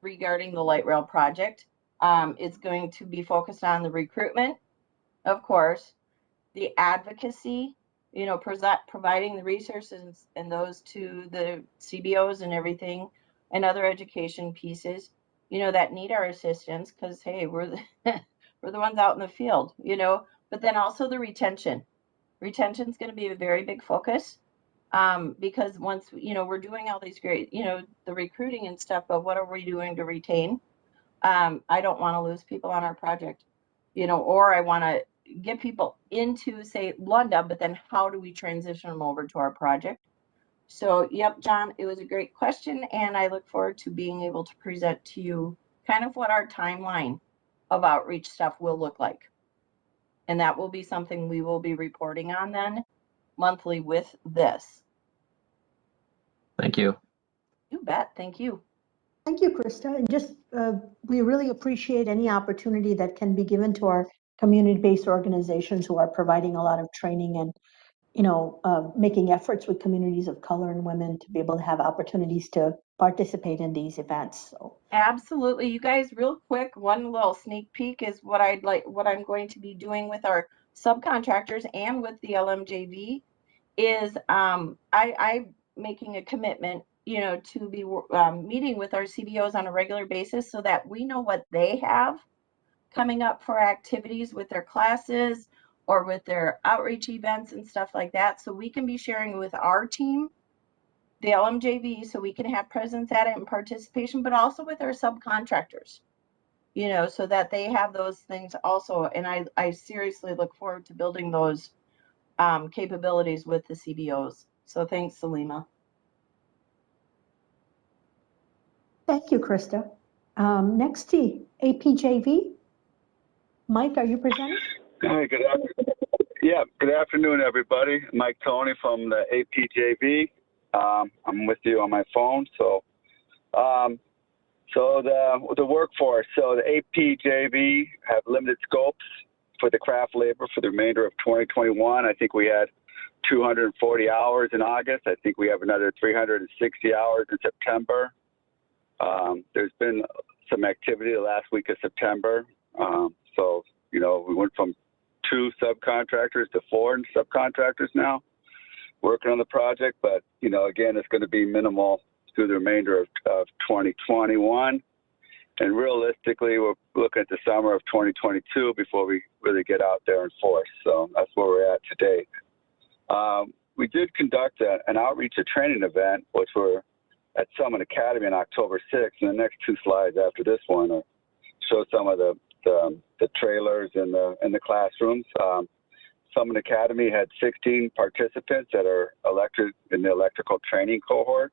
regarding the light rail project. It's going to be focused on the recruitment, of course, the advocacy, providing the resources and those to the CBOs and everything, and other education pieces, that need our assistance, because hey, we're the ones out in the field, but then also the retention. Retention is going to be a very big focus, because once, we're doing all these great, the recruiting and stuff, but what are we doing to retain? I don't want to lose people on our project, or I want to get people into, say, Lunda, but then how do we transition them over to our project? So, yep, John, it was a great question, and I look forward to being able to present to you kind of what our timeline of outreach stuff will look like. And that will be something we will be reporting on then monthly with this. Thank you. You bet. Thank you. Thank you, Christa. And just, we really appreciate any opportunity that can be given to our community-based organizations who are providing a lot of training and, making efforts with communities of color and women to be able to have opportunities to participate in these events. So absolutely. You guys, real quick, one little sneak peek is what I'm going to be doing with our subcontractors and with the LMJV is I'm making a commitment, to be meeting with our CBOs on a regular basis so that we know what they have coming up for activities with their classes or with their outreach events and stuff like that. So we can be sharing with our team, the LMJV, so we can have presence at it and participation, but also with our subcontractors, so that they have those things also. And I seriously look forward to building those capabilities with the CBOs. So thanks, Salima. thank you, Christa. Next, to APJV. Mike, are you presenting? Hi, good afternoon, everybody. Mike Toney from the APJV. I'm with you on my phone. So the workforce. So the APJV have limited scopes for the craft labor for the remainder of 2021. I think we had 240 hours in August. I think we have another 360 hours in September. There's been some activity the last week of September. So, we went from 2 subcontractors to 4 subcontractors now working on the project. But, again, it's going to be minimal through the remainder of 2021. And realistically, we're looking at the summer of 2022 before we really get out there in force. So that's where we're at today. We did conduct an outreach and training event, which were at Summit Academy on October 6th. And the next 2 slides after this one show some of the trailers in the classrooms. Summit Academy had 16 participants that are elected in the electrical training cohort.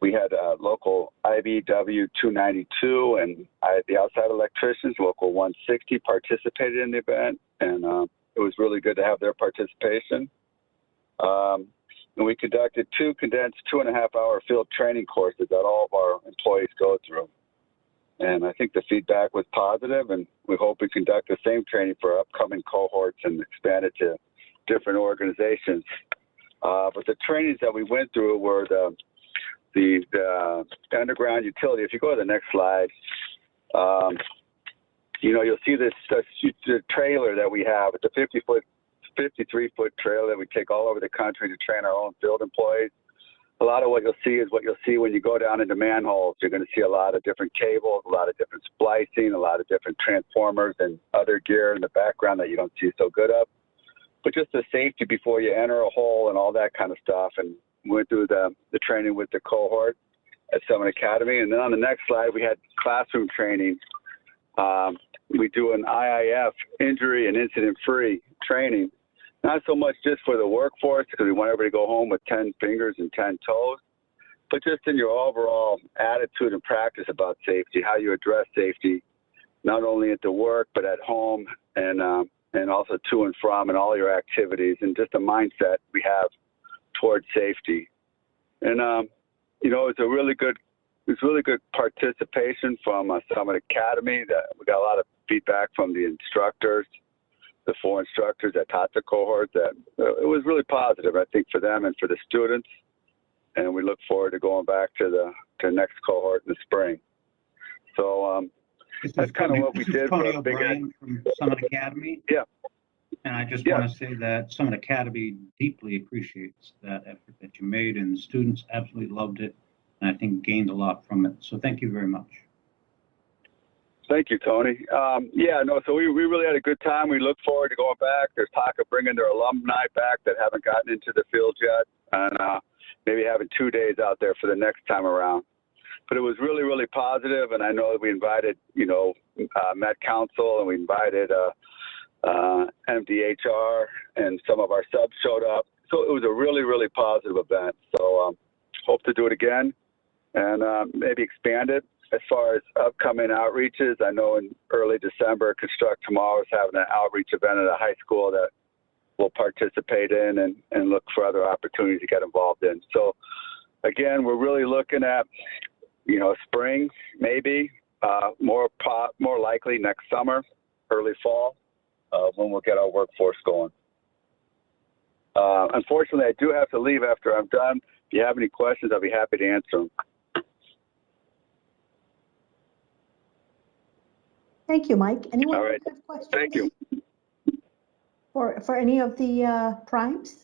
We had local IBW 292 and the outside electricians, local 160, participated in the event, and it was really good to have their participation. And we conducted 2 condensed 2.5-hour field training courses that all of our employees go through. And I think the feedback was positive, and we hope we conduct the same training for upcoming cohorts and expand it to different organizations. But the trainings that we went through were the underground utility. If you go to the next slide, you know, you'll see this the trailer that we have. It's a 53-foot trailer that we take all over the country to train our own field employees. A lot of what you'll see is what you'll see when you go down into manholes. You're going to see a lot of different cables, a lot of different splicing, a lot of different transformers and other gear in the background that you don't see so good of. But just the safety before you enter a hole and all that kind of stuff. And we went through the training with the cohort at Summit Academy. And then on the next slide, we had classroom training. We do an IIF, injury and incident-free training. Not so much just for the workforce, because we want everybody to go home with 10 fingers and 10 toes, but just in your overall attitude and practice about safety, how you address safety, not only at the work, but at home, and also to and from and all your activities, and just a mindset we have towards safety. And, you know, it's really good participation from Summit Academy. That we got a lot of feedback from the instructors, the 4 instructors that taught the cohort, that it was really positive, I think, for them and for the students. And we look forward to going back to the next cohort in the spring. So that's kind of what we did. Tony O'Brien from Summit Academy. Yeah. And I just want to say that Summit Academy deeply appreciates that effort that you made, and the students absolutely loved it, and I think gained a lot from it. So thank you very much. Thank you, Tony. So we really had a good time. We look forward to going back. There's talk of bringing their alumni back that haven't gotten into the field yet, and maybe having 2 days out there for the next time around. But it was really, really positive, and I know that we invited, you know, Met Council, and we invited MDHR, and some of our subs showed up. So it was a really, really positive event. So hope to do it again and maybe expand it. As far as upcoming outreaches, I know in early December, Construct Tomorrow is having an outreach event at a high school that we'll participate in and look for other opportunities to get involved in. So again, we're really looking at, you know, spring, maybe, more likely next summer, early fall, when we'll get our workforce going. Unfortunately, I do have to leave after I'm done. If you have any questions, I'll be happy to answer them. Thank you, Mike. Anyone All right. have questions? Thank you. For any of the primes?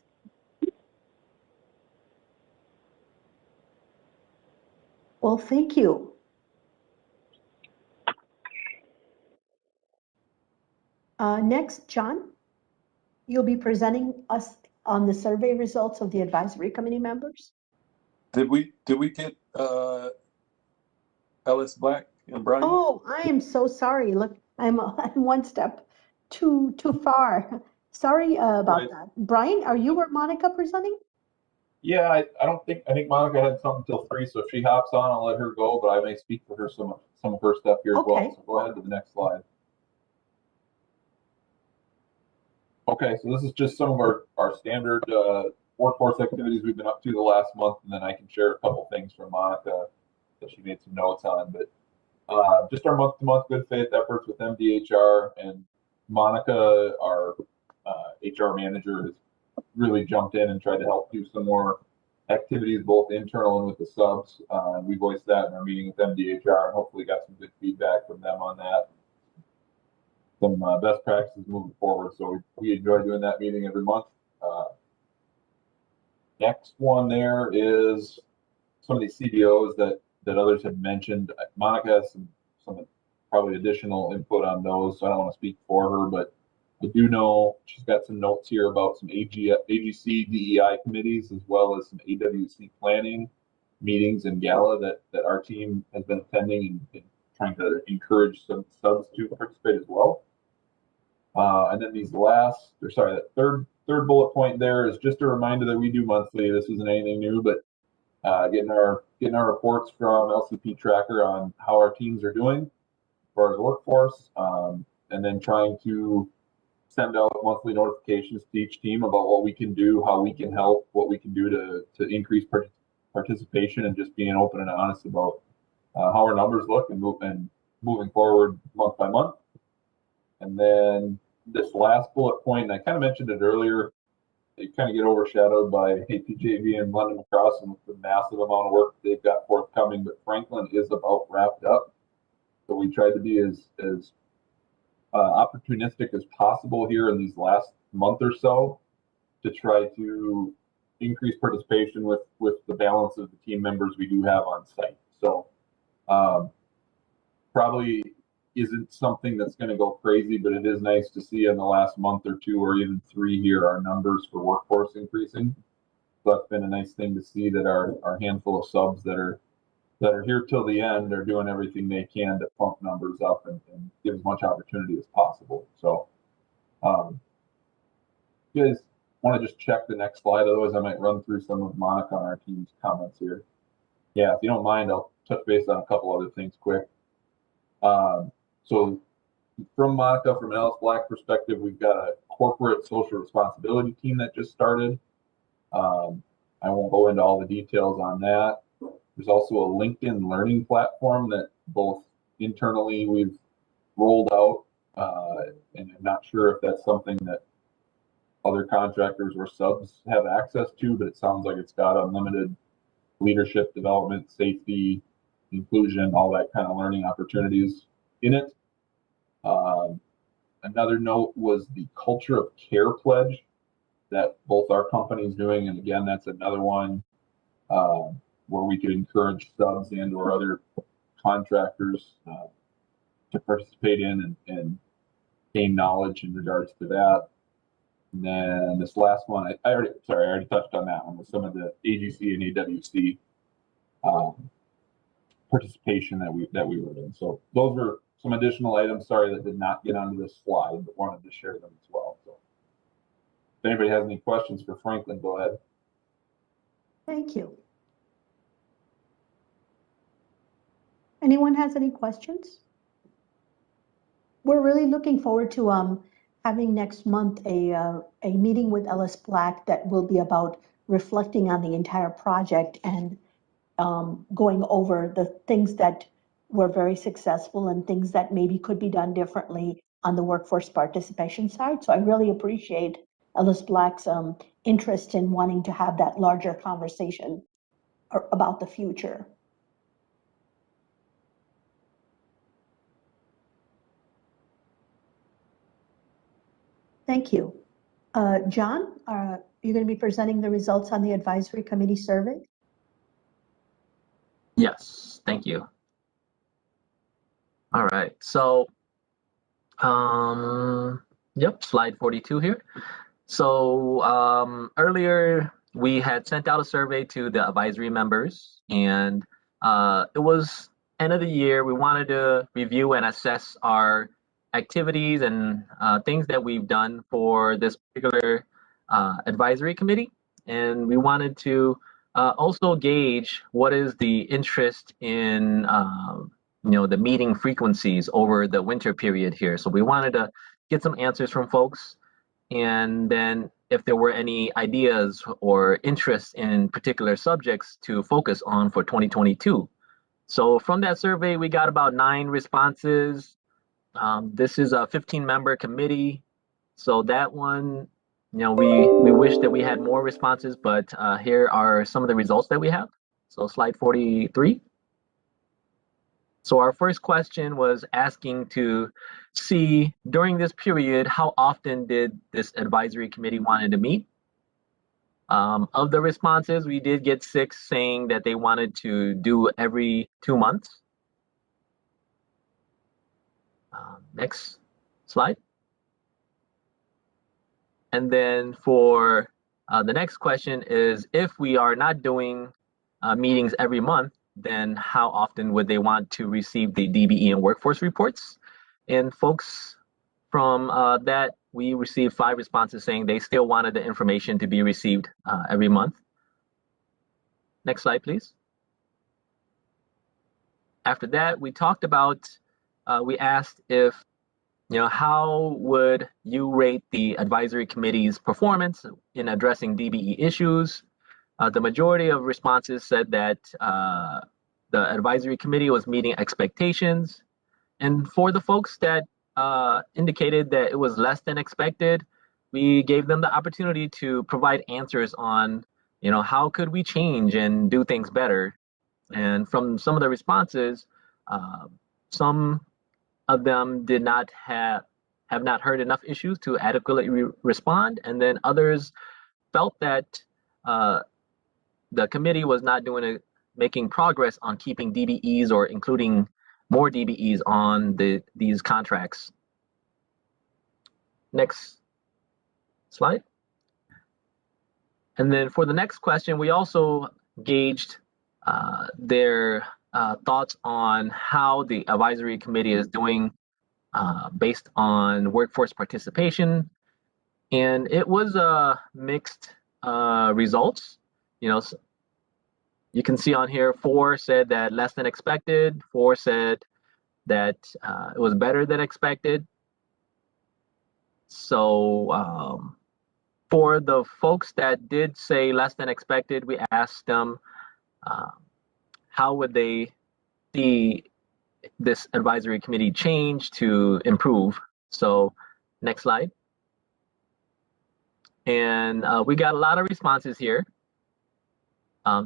Well, thank you. Next, Jon, you'll be presenting us on the survey results of the advisory committee members. Did we get Ellis Black and Brian? Oh, I am so sorry. Look, I'm one step too far. Sorry about that. Brian, are you or Monica presenting? Yeah, I think Monica had something till 3, so if she hops on, I'll let her go, but I may speak for her some of her stuff here as well. So go ahead to the next slide. Okay, so this is just some of our standard workforce activities we've been up to the last month, and then I can share a couple things from Monica that she made some notes on. But just our month-to-month good faith efforts with MDHR, and Monica, our HR manager, has really jumped in and tried to help do some more activities, both internal and with the subs. We voiced that in our meeting with MDHR, and hopefully got some good feedback from them on that. Some best practices moving forward. So we enjoy doing that meeting every month. Next one there is some of these CBOs that others have mentioned. Monica has some probably additional input on those, so I don't want to speak for her, but I do know she's got some notes here about some AGC DEI committees, as well as some AWC planning meetings and gala that our team has been attending and trying to encourage some subs to participate as well. And then that third bullet point there is just a reminder that we do monthly. This isn't anything new, but getting our reports from LCP Tracker on how our teams are doing as far as workforce, and then trying to send out monthly notifications to each team about what we can do, how we can help, what we can do to increase participation, and just being open and honest about how our numbers look and moving forward month by month. And then this last bullet point, and I kind of mentioned it earlier, they kind of get overshadowed by APJV and London Cross and the massive amount of work they've got forthcoming, but Franklin is about wrapped up. So we tried to be as opportunistic as possible here in these last month or so to try to increase participation with the balance of the team members we do have on site. So probably isn't something that's going to go crazy, but it is nice to see in the last month or two or even 3 here our numbers for workforce increasing. So that's been a nice thing to see, that our handful of subs that are here till the end are doing everything they can to pump numbers up and give as much opportunity as possible. So you guys want to just check the next slide, otherwise I might run through some of Monica on our team's comments here. Yeah, if you don't mind, I'll touch base on a couple other things quick. So from Monica, from an Ellis Black perspective, we've got a corporate social responsibility team that just started. I won't go into all the details on that. There's also a LinkedIn learning platform that both internally we've rolled out, and I'm not sure if that's something that other contractors or subs have access to, but it sounds like it's got unlimited leadership development, safety, inclusion, all that kind of learning opportunities in it. Another note was the Culture of Care pledge that both our companies doing, and again, that's another one where we could encourage subs and or other contractors to participate in and gain knowledge in regards to that. And then this last one, I already touched on that one with some of the AGC and AWC participation that we were in. So those were some additional items, sorry, that did not get onto this slide, but wanted to share them as well. So if anybody has any questions for Franklin, go ahead. Thank you. Anyone has any questions? We're really looking forward to having next month a meeting with Ellis Black that will be about reflecting on the entire project and going over the things that were very successful and things that maybe could be done differently on the workforce participation side. So I really appreciate Ellis Black's interest in wanting to have that larger conversation about the future. Thank you. John, are you going to be presenting the results on the advisory committee survey? Yes, thank you. All right, so yep, slide 42 here. So earlier we had sent out a survey to the advisory members, and it was end of the year. We wanted to review and assess our activities and things that we've done for this particular advisory committee, and we wanted to also gauge what is the interest in the meeting frequencies over the winter period here. So we wanted to get some answers from folks, and then if there were any ideas or interests in particular subjects to focus on for 2022. So from that survey, we got about 9 responses. This is a 15-member committee. So that one, we wish that we had more responses, but here are some of the results that we have. So slide 43. So our first question was asking to see during this period, how often did this advisory committee wanted to meet? Of the responses, we did get 6 saying that they wanted to do every 2 months. Next slide. And then for the next question is, if we are not doing meetings every month, then how often would they want to receive the DBE and workforce reports? And folks From that, we received 5 responses saying they still wanted the information to be received every month. Next slide, please. After that, we talked about, we asked if, how would you rate the advisory committee's performance in addressing DBE issues? The majority of responses said that the advisory committee was meeting expectations. And for the folks that indicated that it was less than expected, we gave them the opportunity to provide answers on, how could we change and do things better? And from some of the responses, some of them did not have not heard enough issues to adequately respond, and then others felt that the committee was not making progress on keeping DBEs or including more DBEs on these contracts. Next slide. And then for the next question, we also gauged their thoughts on how the advisory committee is doing based on workforce participation. And it was mixed results. You can see on here, 4 said that less than expected, 4 said that it was better than expected. So for the folks that did say less than expected, we asked them how would they see this advisory committee change to improve. So next slide. And we got a lot of responses here.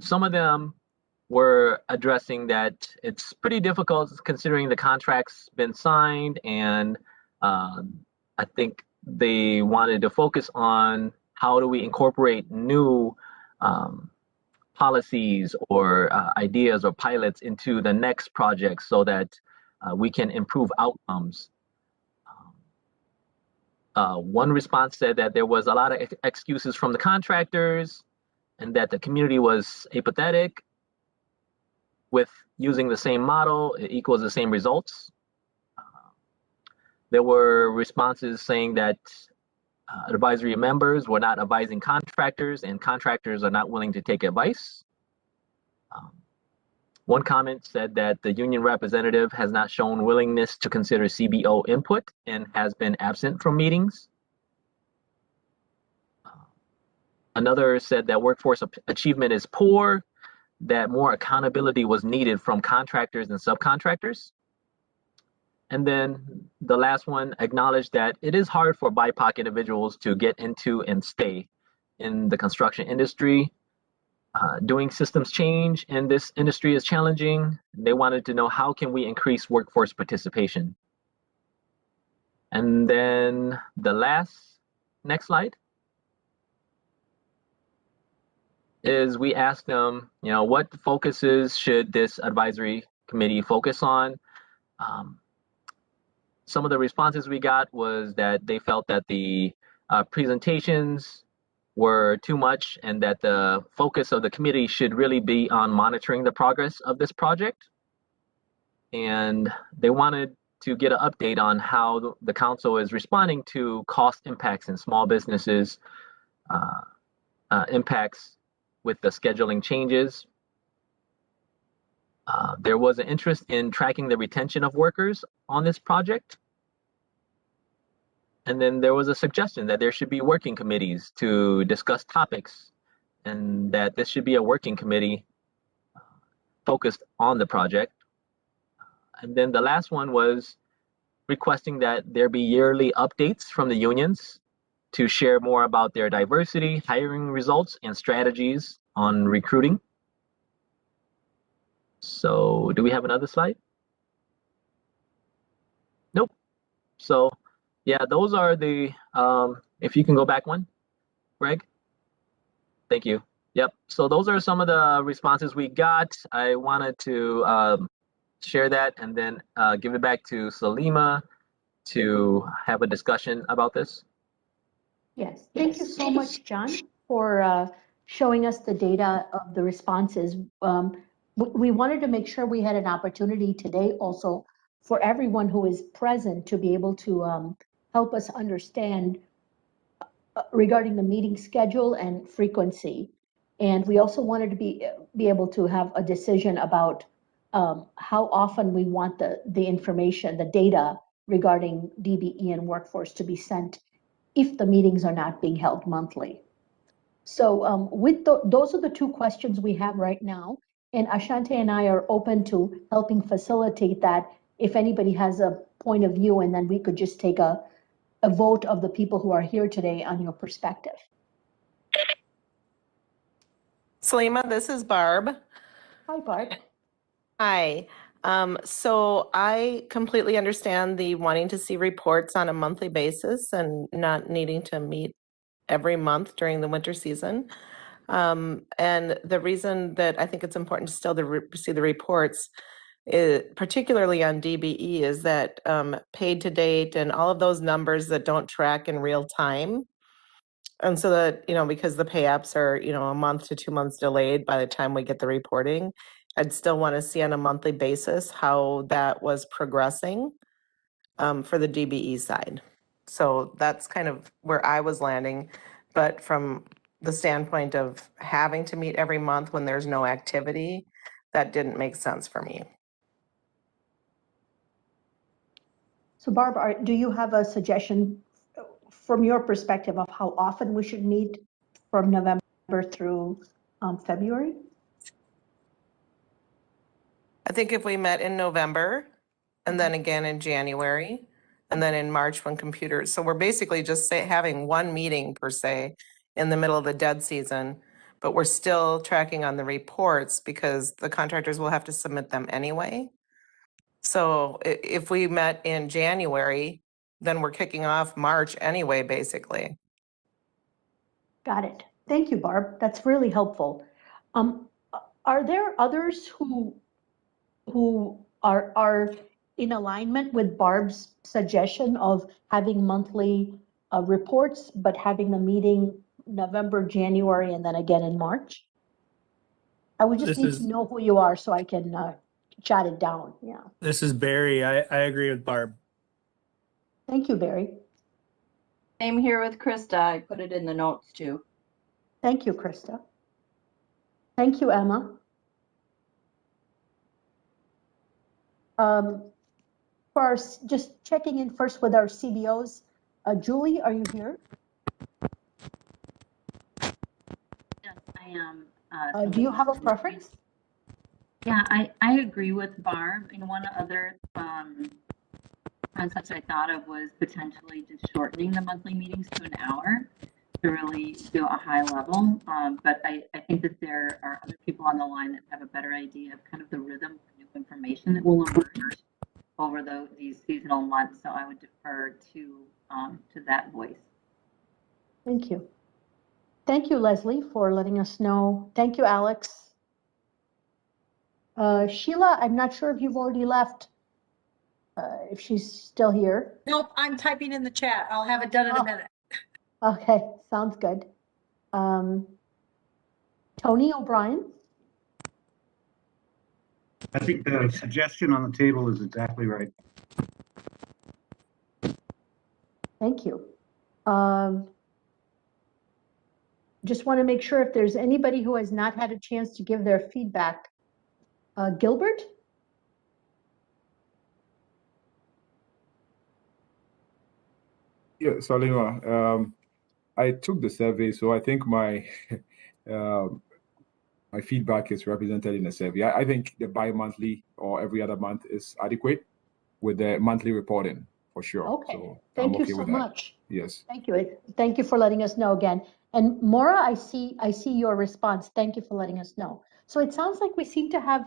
Some of them were addressing that it's pretty difficult considering the contract's been signed, and I think they wanted to focus on how do we incorporate new policies or ideas or pilots into the next project so that we can improve outcomes. One response said that there was a lot of excuses from the contractors and that the community was apathetic with using the same model, it equals the same results. There were responses saying that advisory members were not advising contractors and contractors are not willing to take advice. One comment said that the union representative has not shown willingness to consider CBO input and has been absent from meetings. Another said that workforce achievement is poor, that more accountability was needed from contractors and subcontractors. And then the last one acknowledged that it is hard for BIPOC individuals to get into and stay in the construction industry. Doing systems change in this industry is challenging. They wanted to know how can we increase workforce participation. And then the next slide, is we asked them, what focuses should this advisory committee focus on? Some of the responses we got was that they felt that the presentations were too much and that the focus of the committee should really be on monitoring the progress of this project. And they wanted to get an update on how the council is responding to cost impacts in small businesses, impacts with the scheduling changes. There was an interest in tracking the retention of workers on this project. And then there was a suggestion that there should be working committees to discuss topics and that this should be a working committee focused on the project. And then the last one was requesting that there be yearly updates from the unions to share more about their diversity, hiring results, and strategies on recruiting. So do we have another slide? Nope. So yeah, those are the, if you can go back one, Greg. Thank you. Yep. So those are some of the responses we got. I wanted to share that and then give it back to Salima to have a discussion about this. Yes, thank you so much, John, for showing us the data of the responses. We wanted to make sure we had an opportunity today also for everyone who is present to be able to help us understand regarding the meeting schedule and frequency. And we also wanted to be able to have a decision about how often we want the information, the data regarding DBE and workforce to be sent if the meetings are not being held monthly. So those are the two questions we have right now. And Ashante and I are open to helping facilitate that if anybody has a point of view, and then we could just take a vote of the people who are here today on your perspective. Salima, this is Barb. Hi, Barb. Hi. So I completely understand the wanting to see reports on a monthly basis and not needing to meet every month during the winter season. And the reason that I think it's important to still see the reports, particularly on DBE, is that paid to date and all of those numbers that don't track in real time. And so that, because the pay apps are, a month to 2 months delayed by the time we get the reporting, I'd still want to see on a monthly basis how that was progressing for the DBE side. So that's kind of where I was landing. But from the standpoint of having to meet every month when there's no activity, that didn't make sense for me. So Barb, do you have a suggestion from your perspective of how often we should meet from November through February? I think if we met in November and then again in January and then in March when computers, so we're basically just having one meeting per se in the middle of the dead season, but we're still tracking on the reports because the contractors will have to submit them anyway. So if we met in January, then we're kicking off March anyway, basically. Got it. Thank you, Barb. That's really helpful. Are there others who are in alignment with Barb's suggestion of having monthly reports, but having the meeting November, January, and then again in March? I would just need to know who you are so I can jot it down. Yeah. This is Barry. I agree with Barb. Thank you, Barry. Same here with Christa. I put it in the notes too. Thank you, Christa. Thank you, Emma. Just checking in first with our CBOs. Julie, are you here? Yes, I am. Do you have a preference? Yeah, I agree with Barb. And one other concept I thought of was potentially just shortening the monthly meetings to an hour to really do a high level. But I think that there are other people on the line that have a better idea of kind of the rhythm of new information that will emerge over these seasonal months. So I would defer to that voice. Thank you. Thank you, Leslie, for letting us know. Thank you, Alex. Sheila, I'm not sure if you've already left, if she's still here. Nope, I'm typing in the chat. I'll have it done in a minute. Okay, sounds good. Tony O'Brien? I think the suggestion on the table is exactly right. Thank you. Just want to make sure if there's anybody who has not had a chance to give their feedback. Gilbert? Yeah, Salima, I took the survey, so I think my my feedback is represented in the survey. I think the bi-monthly or every other month is adequate with the monthly reporting for sure. Okay, so thank I'm you okay so with that. much. Yes. Thank you. Thank you for letting us know again. And Maura, I see your response. Thank you for letting us know. So it sounds like we seem to have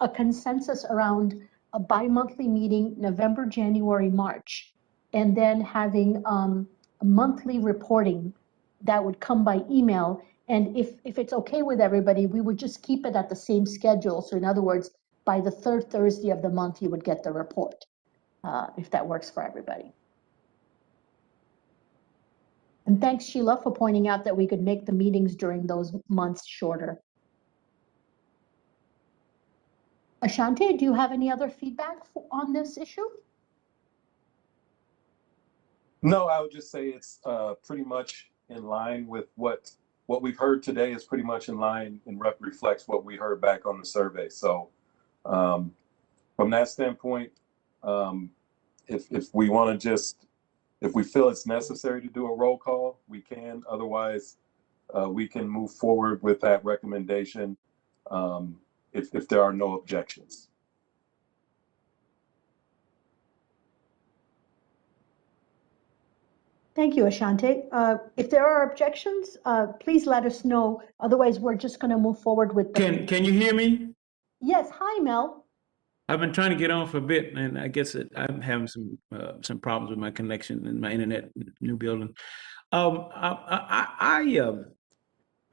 a consensus around a bi-monthly meeting, November, January, March, and then having a monthly reporting that would come by email. And if it's okay with everybody, we would just keep it at the same schedule. So in other words, by the third Thursday of the month, you would get the report, if that works for everybody. And thanks, Sheila, for pointing out that we could make the meetings during those months shorter. Ashante, do you have any other feedback on this issue? No, I would just say it's pretty much in line with what we've heard today is pretty much in line and reflects what we heard back on the survey. So from that standpoint, if we want to if we feel it's necessary to do a roll call, we can. Otherwise, we can move forward with that recommendation if there are no objections. Thank you, Ashante. If there are objections, please let us know. Otherwise, we're just going to move forward with the. Can you hear me? Yes. Hi, Mel. I've been trying to get on for a bit, and I guess I'm having some problems with my connection and my internet in the new building.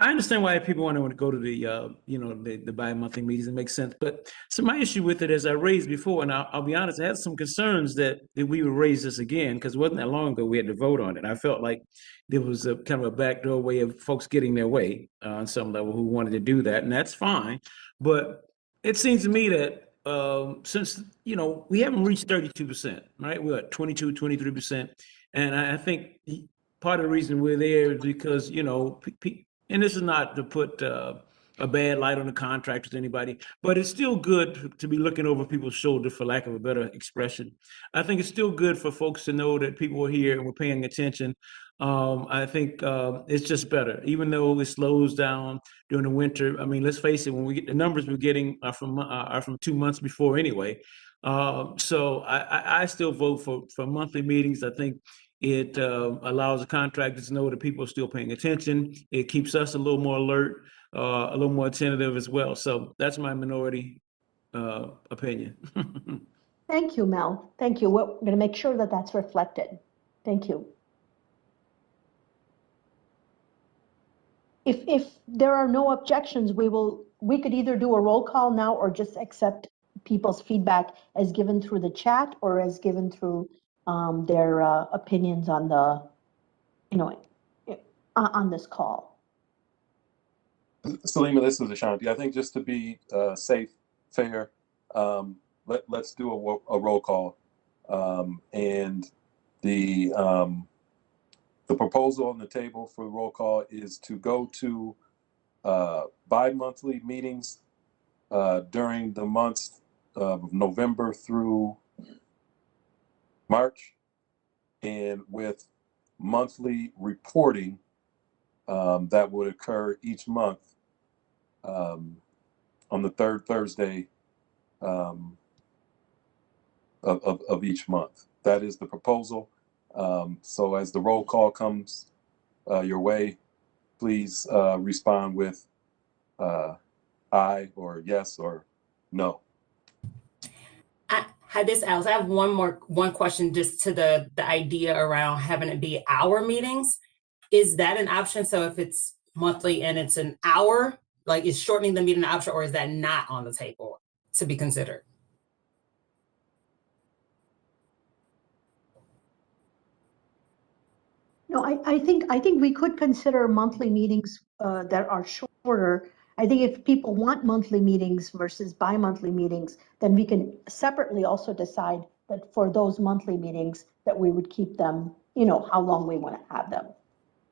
I understand why people want to go to the bi-monthly meetings. It makes sense. But so my issue with it, as I raised before, and I'll be honest, I had some concerns that we would raise this again, because it wasn't that long ago we had to vote on it. I felt like there was a kind of a backdoor way of folks getting their way on some level who wanted to do that, and that's fine. But it seems to me that since, we haven't reached 32%, right? We're at 22, 23%. And I think part of the reason we're there is because, and this is not to put a bad light on the contractors, anybody, but it's still good to be looking over people's shoulder, for lack of a better expression. I think it's still good for folks to know that people are here and we're paying attention. I think it's just better, even though it slows down during the winter. I mean, let's face it, when we get the numbers we're getting are from 2 months before anyway. So I still vote for monthly meetings. I think it allows the contractors to know that people are still paying attention. It keeps us a little more alert, a little more attentive as well. So that's my minority opinion. Thank you, Mel. Thank you. We're going to make sure that that's reflected. Thank you. If there are no objections, we could either do a roll call now or just accept people's feedback as given through the chat or as given through their opinions on the, on this call. Salima, this is Ashanti. I think just to be safe, fair, let's do a roll call. And the proposal on the table for the roll call is to go to bi-monthly meetings during the months of November through March, and with monthly reporting that would occur each month on the third Thursday of each month. That is the proposal. So as the roll call comes your way, please respond with aye or yes or no. Hi, this is Alice. I have one question just to the idea around having it be hour meetings. Is that an option? So if it's monthly and it's an hour, like is shortening the meeting an option, or is that not on the table to be considered? No, I think we could consider monthly meetings that are shorter. I think if people want monthly meetings versus bi-monthly meetings, then we can separately also decide that for those monthly meetings that we would keep them, how long we want to have them.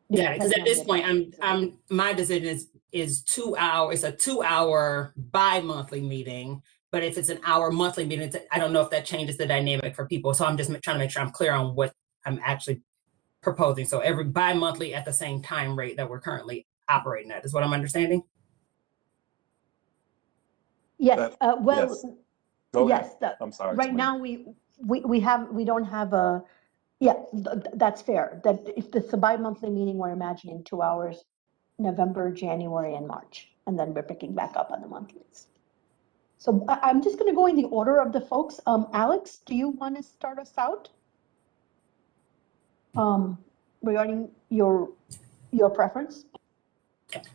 Yeah, because at this point, my decision is 2 hours. It's a 2-hour bi-monthly meeting, but if it's an hour monthly meeting, I don't know if that changes the dynamic for people. So I'm just trying to make sure I'm clear on what I'm actually proposing. So every bi-monthly at the same time rate that we're currently operating at is what I'm understanding. Yes. Yes. Yes. I'm sorry. Right now we don't have a. Yeah, that's fair. That if it's a bi-monthly meeting, we're imagining 2 hours, November, January, and March, and then we're picking back up on the monthlies. So I'm just going to go in the order of the folks. Alex, do you want to start us out? Regarding your preference?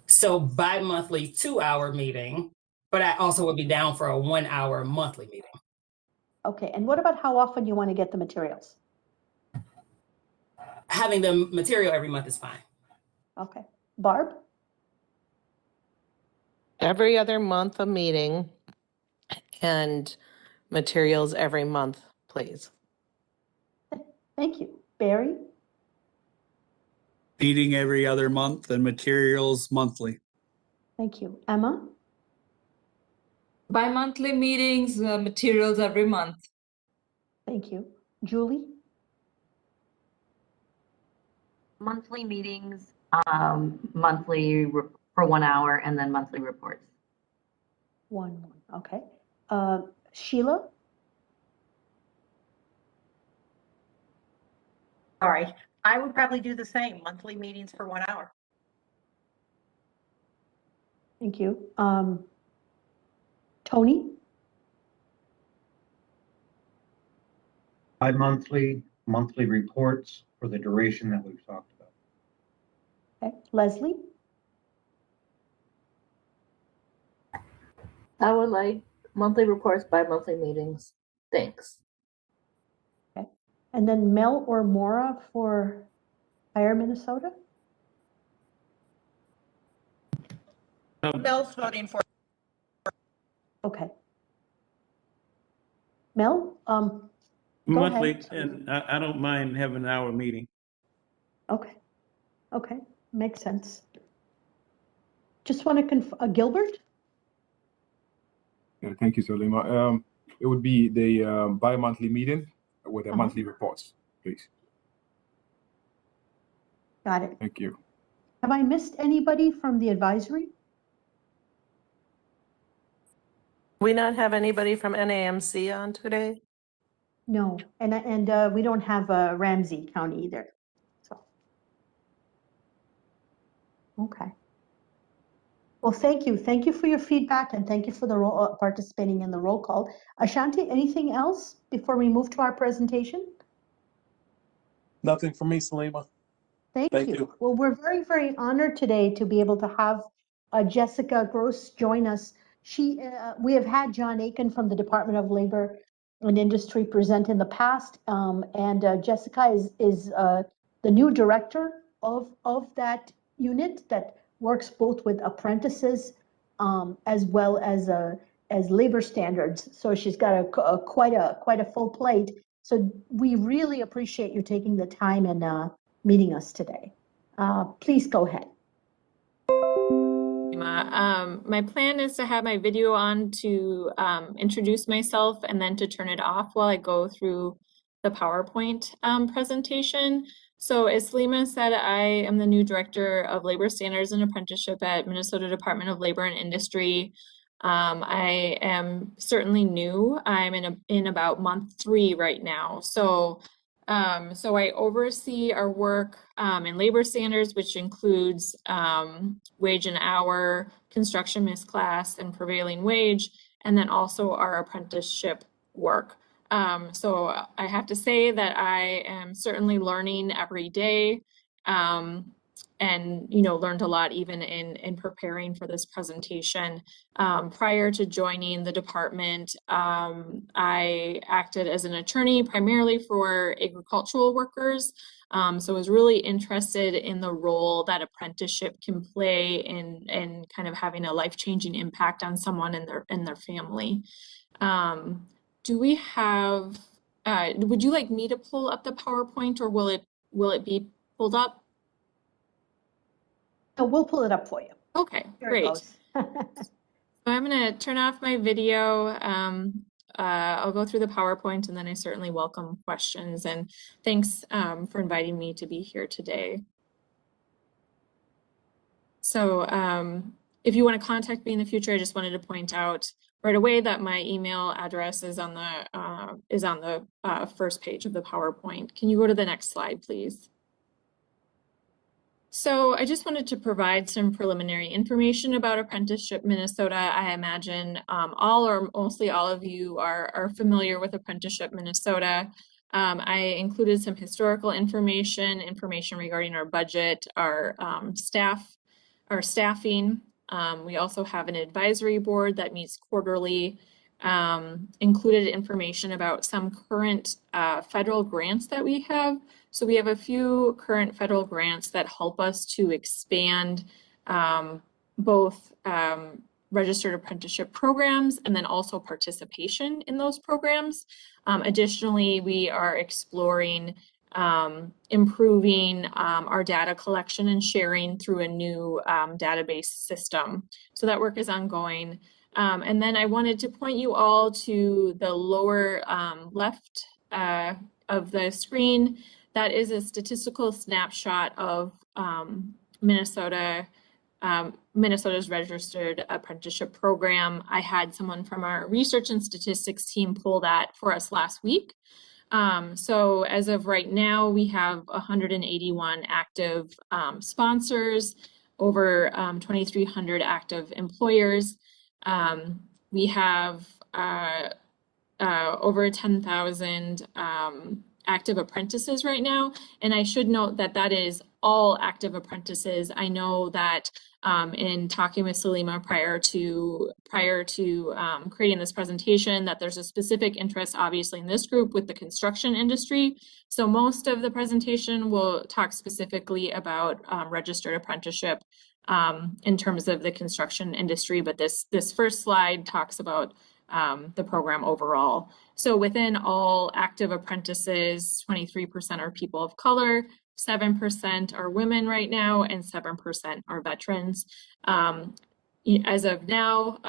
So bi-monthly 2-hour meeting, but I also would be down for a 1-hour monthly meeting. Okay, and what about how often you want to get the materials? Having the material every month is fine. Okay. Barb? Every other month a meeting and materials every month, please. Thank you. Barry? Meeting every other month and materials monthly. Thank you. Emma? Bi-monthly meetings, materials every month. Thank you. Julie? Monthly meetings, monthly for 1 hour, and then monthly reports. One. Okay. Sheila? Sorry, I would probably do the same, monthly meetings for 1 hour. Thank you. Toney? Bi-monthly, monthly reports for the duration that we've talked about. Okay. Leslie? I would like monthly reports, bi-monthly meetings. Thanks. Okay. And then Mel or Maura for Higher Minnesota? Mel's voting for. Okay. Mel, go Monthly, ahead. and I don't mind having an hour meeting. Okay. Okay. Makes sense. Just want to Gilbert? Yeah, thank you, Solima. It would be the bi-monthly meeting with the monthly reports, please. Got it. Thank you. Have I missed anybody from the advisory? We not have anybody from NAMC on today? No, and we don't have Ramsey County either. So, okay. Well, thank you. Thank you for your feedback and thank you for the participating in the roll call. Ashanti, anything else before we move to our presentation? Nothing for me, Salima. Thank you. Well, we're very, very honored today to be able to have Jessica Grosz join us. We have had John Aiken from the Department of Labor and Industry present in the past, and Jessica is the new director of that unit that works both with apprentices as well as labor standards. So she's got quite a full plate. So we really appreciate you taking the time and meeting us today. Please go ahead. My plan is to have my video on to introduce myself and then to turn it off while I go through the PowerPoint presentation. So as Salima said, I am the new Director of Labor Standards and Apprenticeship at Minnesota Department of Labor and Industry. I am certainly new. I'm in about month 3 right now. So I oversee our work in labor standards, which includes wage and hour, construction misclass, and prevailing wage, and then also our apprenticeship work. So I have to say that I am certainly learning every day, and learned a lot even in preparing for this presentation. Prior to joining the department, I acted as an attorney primarily for agricultural workers. So I was really interested in the role that apprenticeship can play in kind of having a life-changing impact on someone and their family. Do we have, would you like me to pull up the PowerPoint or will it be pulled up? So we'll pull it up for you. Okay, Here great. it goes. So I'm going to turn off my video. I'll go through the PowerPoint and then I certainly welcome questions, and thanks for inviting me to be here today. So if you want to contact me in the future, I just wanted to point out right away that my email address is on the first page of the PowerPoint. Can you go to the next slide, please? So I just wanted to provide some preliminary information about Apprenticeship Minnesota. I imagine all or mostly all of you are familiar with Apprenticeship Minnesota. I included some historical information regarding our budget, our staffing. We also have an advisory board that meets quarterly. Included information about some current federal grants that we have. So we have a few current federal grants that help us to expand both registered apprenticeship programs and then also participation in those programs. Additionally, we are exploring improving our data collection and sharing through a new database system. So that work is ongoing. And then I wanted to point you all to the lower left of the screen. That is a statistical snapshot of Minnesota's registered apprenticeship program. I had someone from our research and statistics team pull that for us last week. So as of right now, we have 181 active sponsors, over 2,300 active employers. We have over 10,000 active apprentices right now. And I should note that that is all active apprentices. I know that in talking with Salima prior to creating this presentation, that there's a specific interest obviously in this group with the construction industry. So most of the presentation will talk specifically about registered apprenticeship in terms of the construction industry, but this first slide talks about the program overall. So within all active apprentices, 23% are people of color, 7% are women right now, and 7% are veterans. As of now,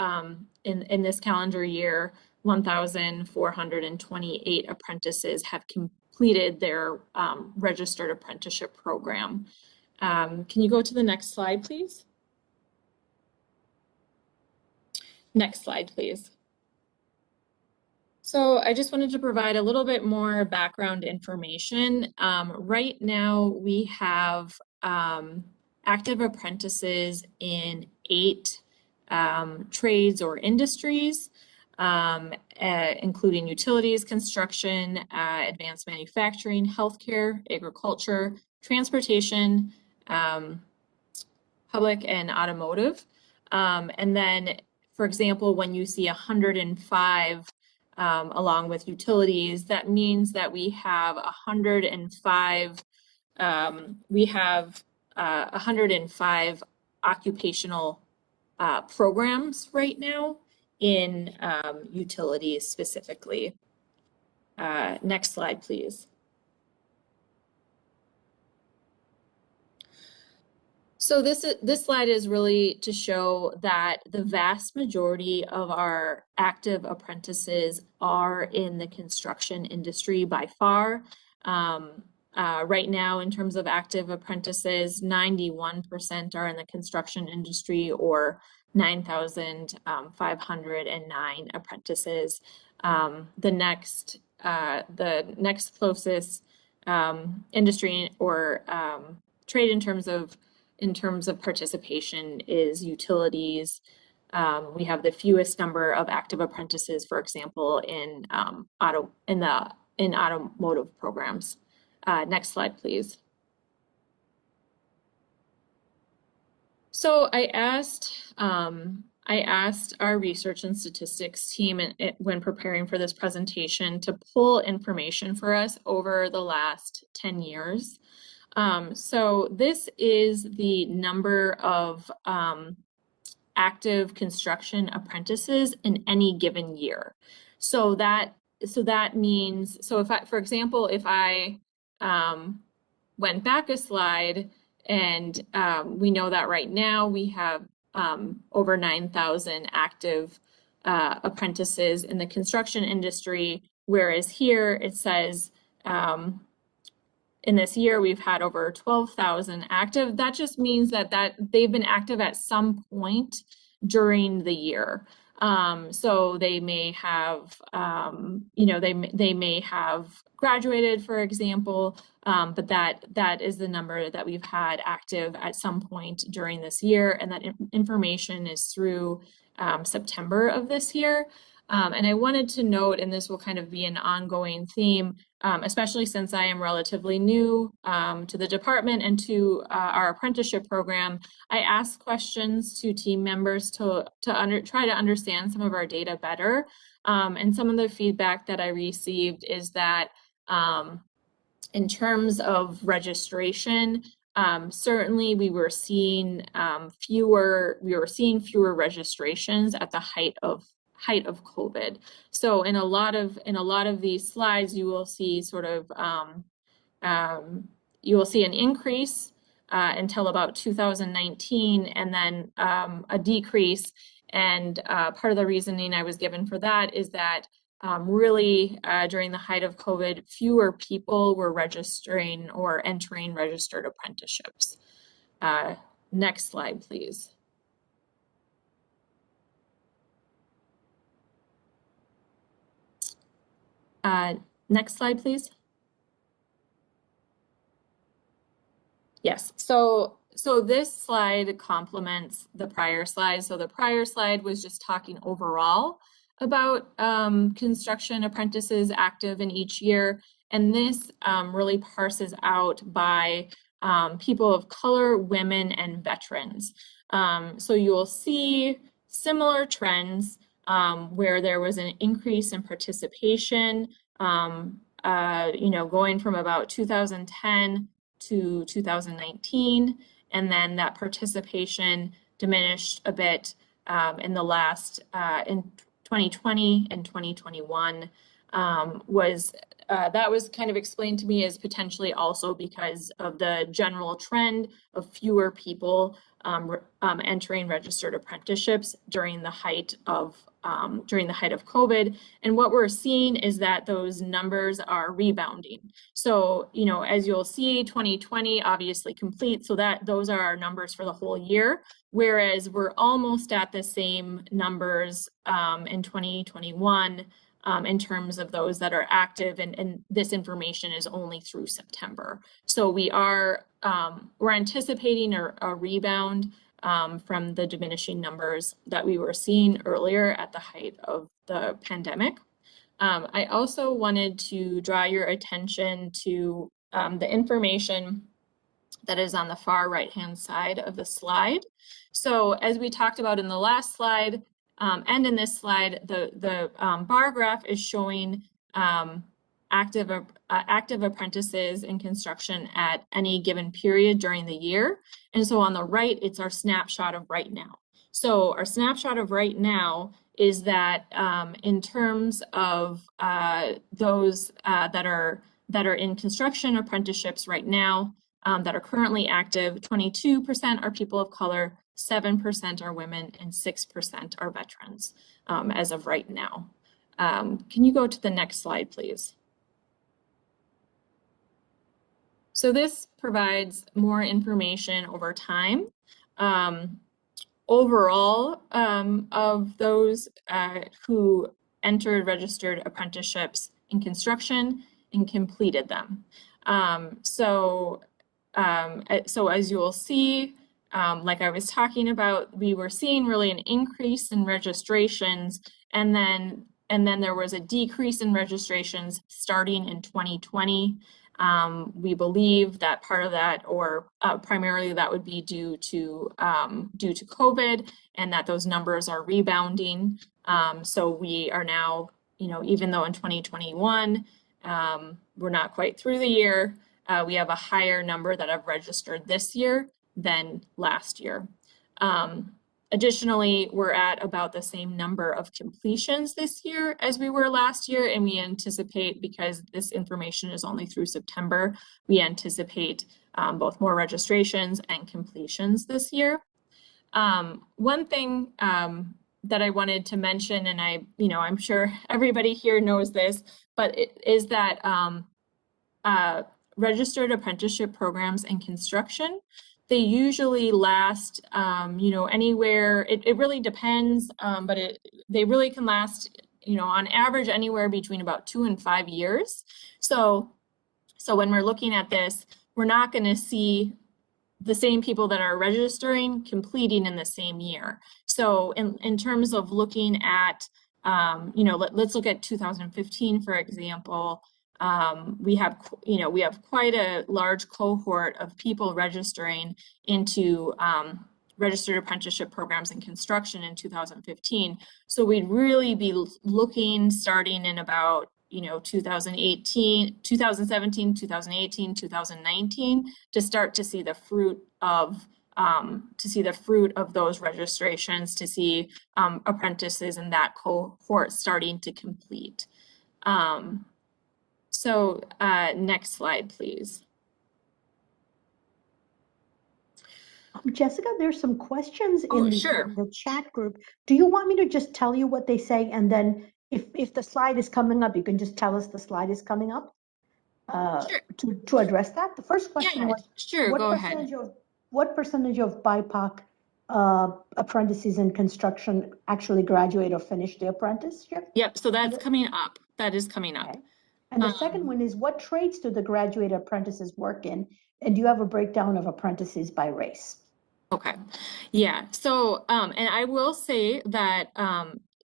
in this calendar year, 1,428 apprentices have completed their registered apprenticeship program. Can you go to the next slide, please? Next slide, please. So I just wanted to provide a little bit more background information. Right now, we have active apprentices in 8 trades or industries, including utilities, construction, advanced manufacturing, healthcare, agriculture, transportation, public and automotive. And then, for example, when you see 105 along with utilities, that means that we have 105 105 occupational programs right now in utilities specifically. Next slide, please. So this slide is really to show that the vast majority of our active apprentices are in the construction industry by far. Right now, in terms of active apprentices, 91% are in the construction industry, or 9,509 apprentices. The next closest industry or trade in terms of participation is utilities. We have the fewest number of active apprentices, for example, in automotive programs. Next slide, please. So I asked our research and statistics team when preparing for this presentation to pull information for us over the last 10 years. So this is the number of active construction apprentices in any given year. So that means, so if I, for example, if I went back a slide, and we know that right now we have over 9,000 active apprentices in the construction industry, whereas here it says in this year we've had over 12,000 active. That just means that they've been active at some point during the year. So they may have, they may have graduated, for example, but that is the number that we've had active at some point during this year, and that information is through September of this year. And I wanted to note, and this will kind of be an ongoing theme, especially since I am relatively new to the department and to our apprenticeship program, I asked questions to team members to try to understand some of our data better. And some of the feedback that I received is that in terms of registration, certainly we were seeing fewer registrations at the height of COVID. So in a lot of these slides, you will see sort of you will see an increase until about 2019, and then a decrease. And part of the reasoning I was given for that is that really during the height of COVID, fewer people were registering or entering registered apprenticeships. Next slide, please. Next slide, please. Yes, so this slide complements the prior slide. So the prior slide was just talking overall about construction apprentices active in each year. And this really parses out by people of color, women, and veterans. So you will see similar trends where there was an increase in participation, going from about 2010 to 2019, and then that participation diminished a bit in the last, in 2020 and 2021 that was kind of explained to me as potentially also because of the general trend of fewer people entering registered apprenticeships during the height of COVID. And what we're seeing is that those numbers are rebounding. So, as you'll see, 2020 obviously complete, so that those are our numbers for the whole year, whereas we're almost at the same numbers in 2021 in terms of those that are active, and this information is only through September. So we're anticipating a rebound from the diminishing numbers that we were seeing earlier at the height of the pandemic. I also wanted to draw your attention to the information that is on the far right-hand side of the slide. So as we talked about in the last slide, and in this slide, the bar graph is showing active apprentices in construction at any given period during the year. And so on the right, it's our snapshot of right now. So our snapshot of right now is that in terms of those that are in construction apprenticeships right now that are currently active, 22% are people of color, 7% are women, and 6% are veterans as of right now. Can you go to the next slide, please? So this provides more information over time. Overall, of those who entered registered apprenticeships in construction and completed them. So as you will see, like I was talking about, we were seeing really an increase in registrations, and then there was a decrease in registrations starting in 2020. We believe that part of that, or primarily that would be due to COVID, and that those numbers are rebounding. So we are now, even though in 2021 we're not quite through the year, we have a higher number that have registered this year than last year. Additionally, we're at about the same number of completions this year as we were last year, and we anticipate, because this information is only through September, we anticipate both more registrations and completions this year. One thing that I wanted to mention, and I'm sure everybody here knows this, but it is that registered apprenticeship programs in construction, they usually last, anywhere, it really depends, but they really can last, on average, anywhere between about 2 and 5 years. So when we're looking at this, we're not going to see the same people that are registering completing in the same year. So in terms of looking at, let's look at 2015, for example. We have quite a large cohort of people registering into registered apprenticeship programs in construction in 2015. So we'd really be looking starting in about 2017, 2018, 2019 to start to see the fruit of those registrations, to see apprentices in that cohort starting to complete. So next slide, please. Jessica, there's some questions in Sure. the chat group. Do you want me to just tell you what they say, and then if the slide is coming up, you can just tell us the slide is coming up Sure. to address that? The first question was, sure, go ahead. What percentage of BIPOC apprentices in construction actually graduate or finish their apprenticeship? Yep, so that's coming up. That is coming up. Okay. And the second one is, what trades do the graduate apprentices work in? And do you have a breakdown of apprentices by race? Okay, yeah, so, and I will say that,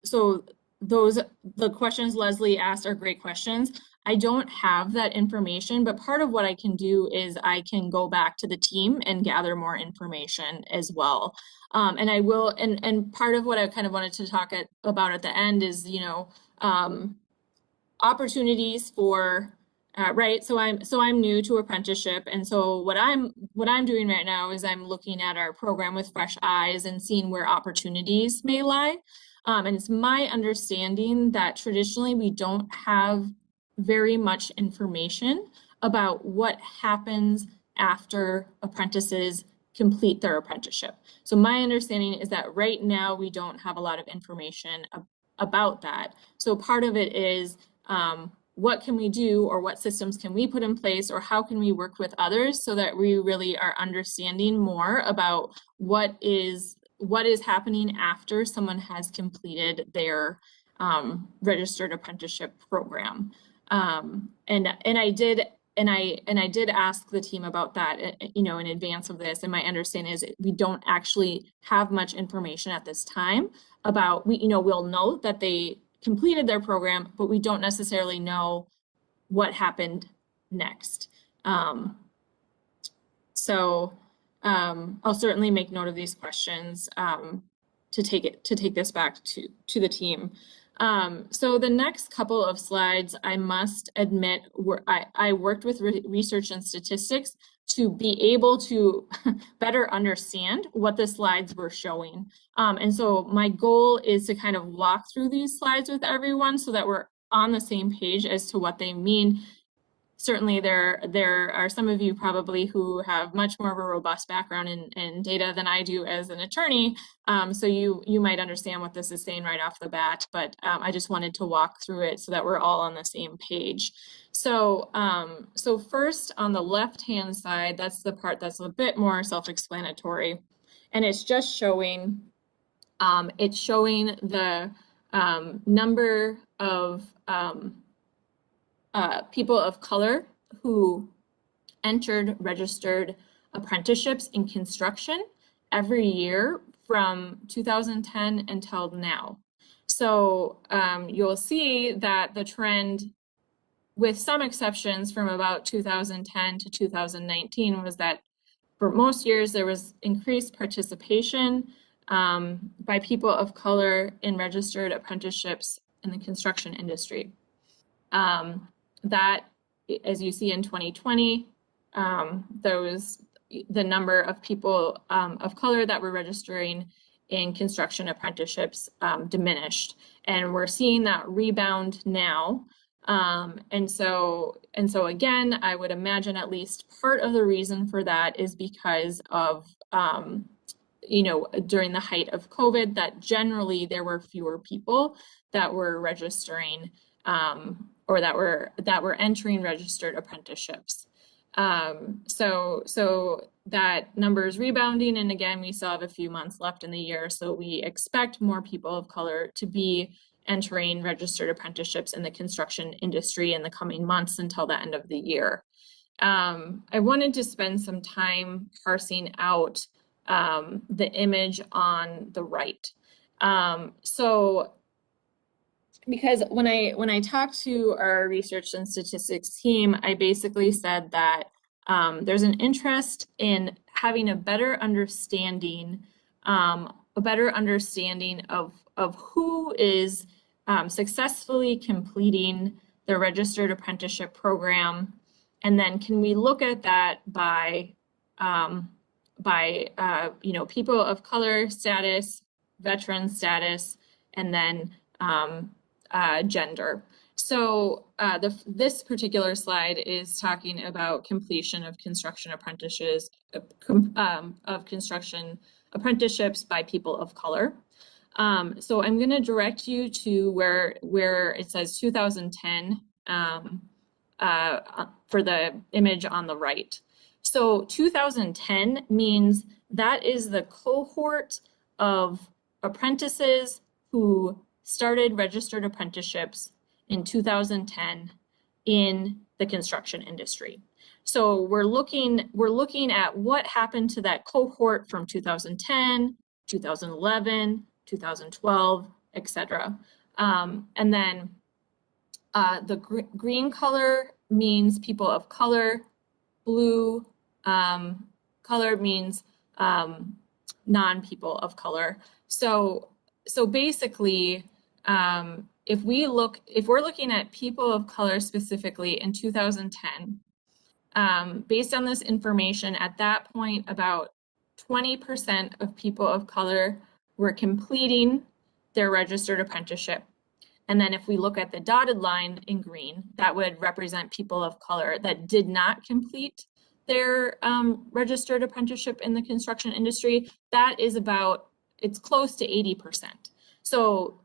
so the questions Leslie asked are great questions. I don't have that information, but part of what I can do is I can go back to the team and gather more information as well. And I will, and part of what I kind of wanted to talk about at the end is, you know, opportunities for right, so I'm new to apprenticeship, and so what I'm doing right now is I'm looking at our program with fresh eyes and seeing where opportunities may lie. And it's my understanding that traditionally we don't have very much information about what happens after apprentices complete their apprenticeship. So my understanding is that right now we don't have a lot of information about that. So part of it is what can we do, or what systems can we put in place, or how can we work with others so that we really are understanding more about what is happening after someone has completed their registered apprenticeship program. And I did ask the team about that, you know, in advance of this, and my understanding is we don't actually have much information at this time about, you know, we'll know that they completed their program, but we don't necessarily know what happened next. So I'll certainly make note of these questions to take this back to the team. So the next couple of slides, I must admit, I worked with research and statistics to be able to better understand what the slides were showing. And so my goal is to kind of walk through these slides with everyone so that we're on the same page as to what they mean. Certainly there are some of you probably who have much more of a robust background in data than I do as an attorney. So you might understand what this is saying right off the bat, but I just wanted to walk through it so that we're all on the same page. So, so first on the left-hand side, that's the part that's a bit more self-explanatory, and it's just showing, the number of people of color who entered registered apprenticeships in construction every year from 2010 until now. So you'll see that the trend, with some exceptions from about 2010 to 2019, was that for most years there was increased participation by people of color in registered apprenticeships in the construction industry. That, as you see in 2020, the number of people of color that were registering in construction apprenticeships diminished, and we're seeing that rebound now. And so again, I would imagine at least part of the reason for that is because of you know, during the height of COVID, that generally there were fewer people that were registering or that were entering registered apprenticeships. So that number is rebounding, and again, we still have a few months left in the year, so we expect more people of color to be entering registered apprenticeships in the construction industry in the coming months until the end of the year. I wanted to spend some time parsing out the image on the right. So because when I talked to our research and statistics team, I basically said that there's an interest in having a better understanding of who is successfully completing the registered apprenticeship program, and then can we look at that by you know, people of color status, veteran status, and then gender. So this particular slide is talking about completion of construction apprentices, of construction apprenticeships by people of color. So I'm going to direct you to where it says 2010 for the image on the right. So 2010 means that is the cohort of apprentices who started registered apprenticeships in 2010 in the construction industry. So we're looking at what happened to that cohort from 2010, 2011, 2012, etc. And then the green color means people of color, blue color means non-people of color. So basically, if we're looking at people of color specifically in 2010, based on this information, at that point, about 20% of people of color were completing their registered apprenticeship. And then if we look at the dotted line in green, that would represent people of color that did not complete their registered apprenticeship in the construction industry. That is it's close to 80%. So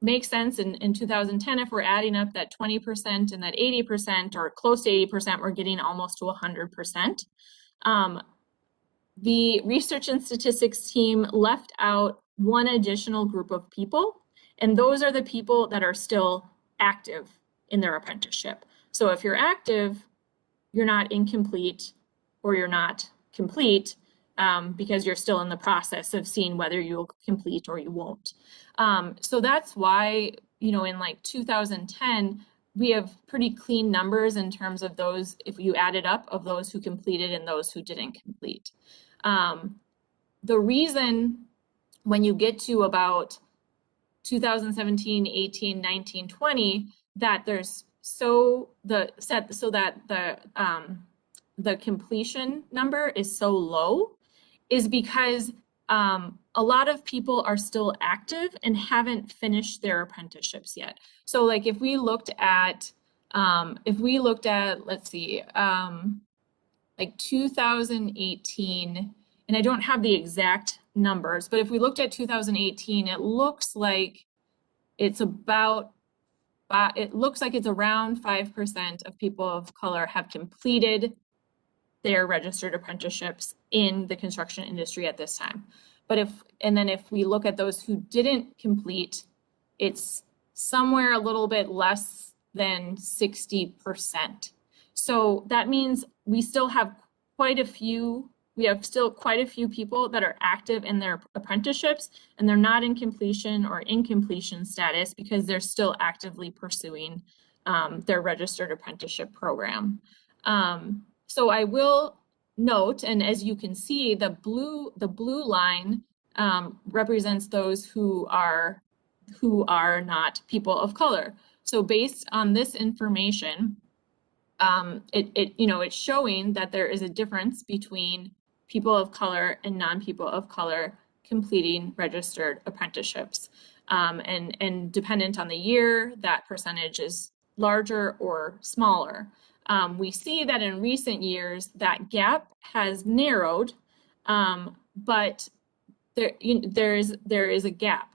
makes sense in 2010, if we're adding up that 20% and that 80% or close to 80%, we're getting almost to 100%. The research and statistics team left out one additional group of people, and those are the people that are still active in their apprenticeship. So if you're active, you're not incomplete or you're not complete because you're still in the process of seeing whether you'll complete or you won't. So that's why, in like 2010, we have pretty clean numbers in terms of those, if you add it up, of those who completed and those who didn't complete. The reason when you get to about 2017, 18, 19, 20, that there's the completion number is so low is because a lot of people are still active and haven't finished their apprenticeships yet. So like if we looked at, let's see, like 2018, and I don't have the exact numbers, but if we looked at 2018, it looks like it's around 5% of people of color have completed their registered apprenticeships in the construction industry at this time. But if we look at those who didn't complete, it's somewhere a little bit less than 60%. So that means we still have quite a few people that are active in their apprenticeships, and they're not in completion or incompletion status because they're still actively pursuing their registered apprenticeship program. So I will note, and as you can see, the blue line represents those who are not people of color. So based on this information, it's showing that there is a difference between people of color and non-people of color completing registered apprenticeships. And dependent on the year, that percentage is larger or smaller. We see that in recent years, that gap has narrowed, but there is a gap.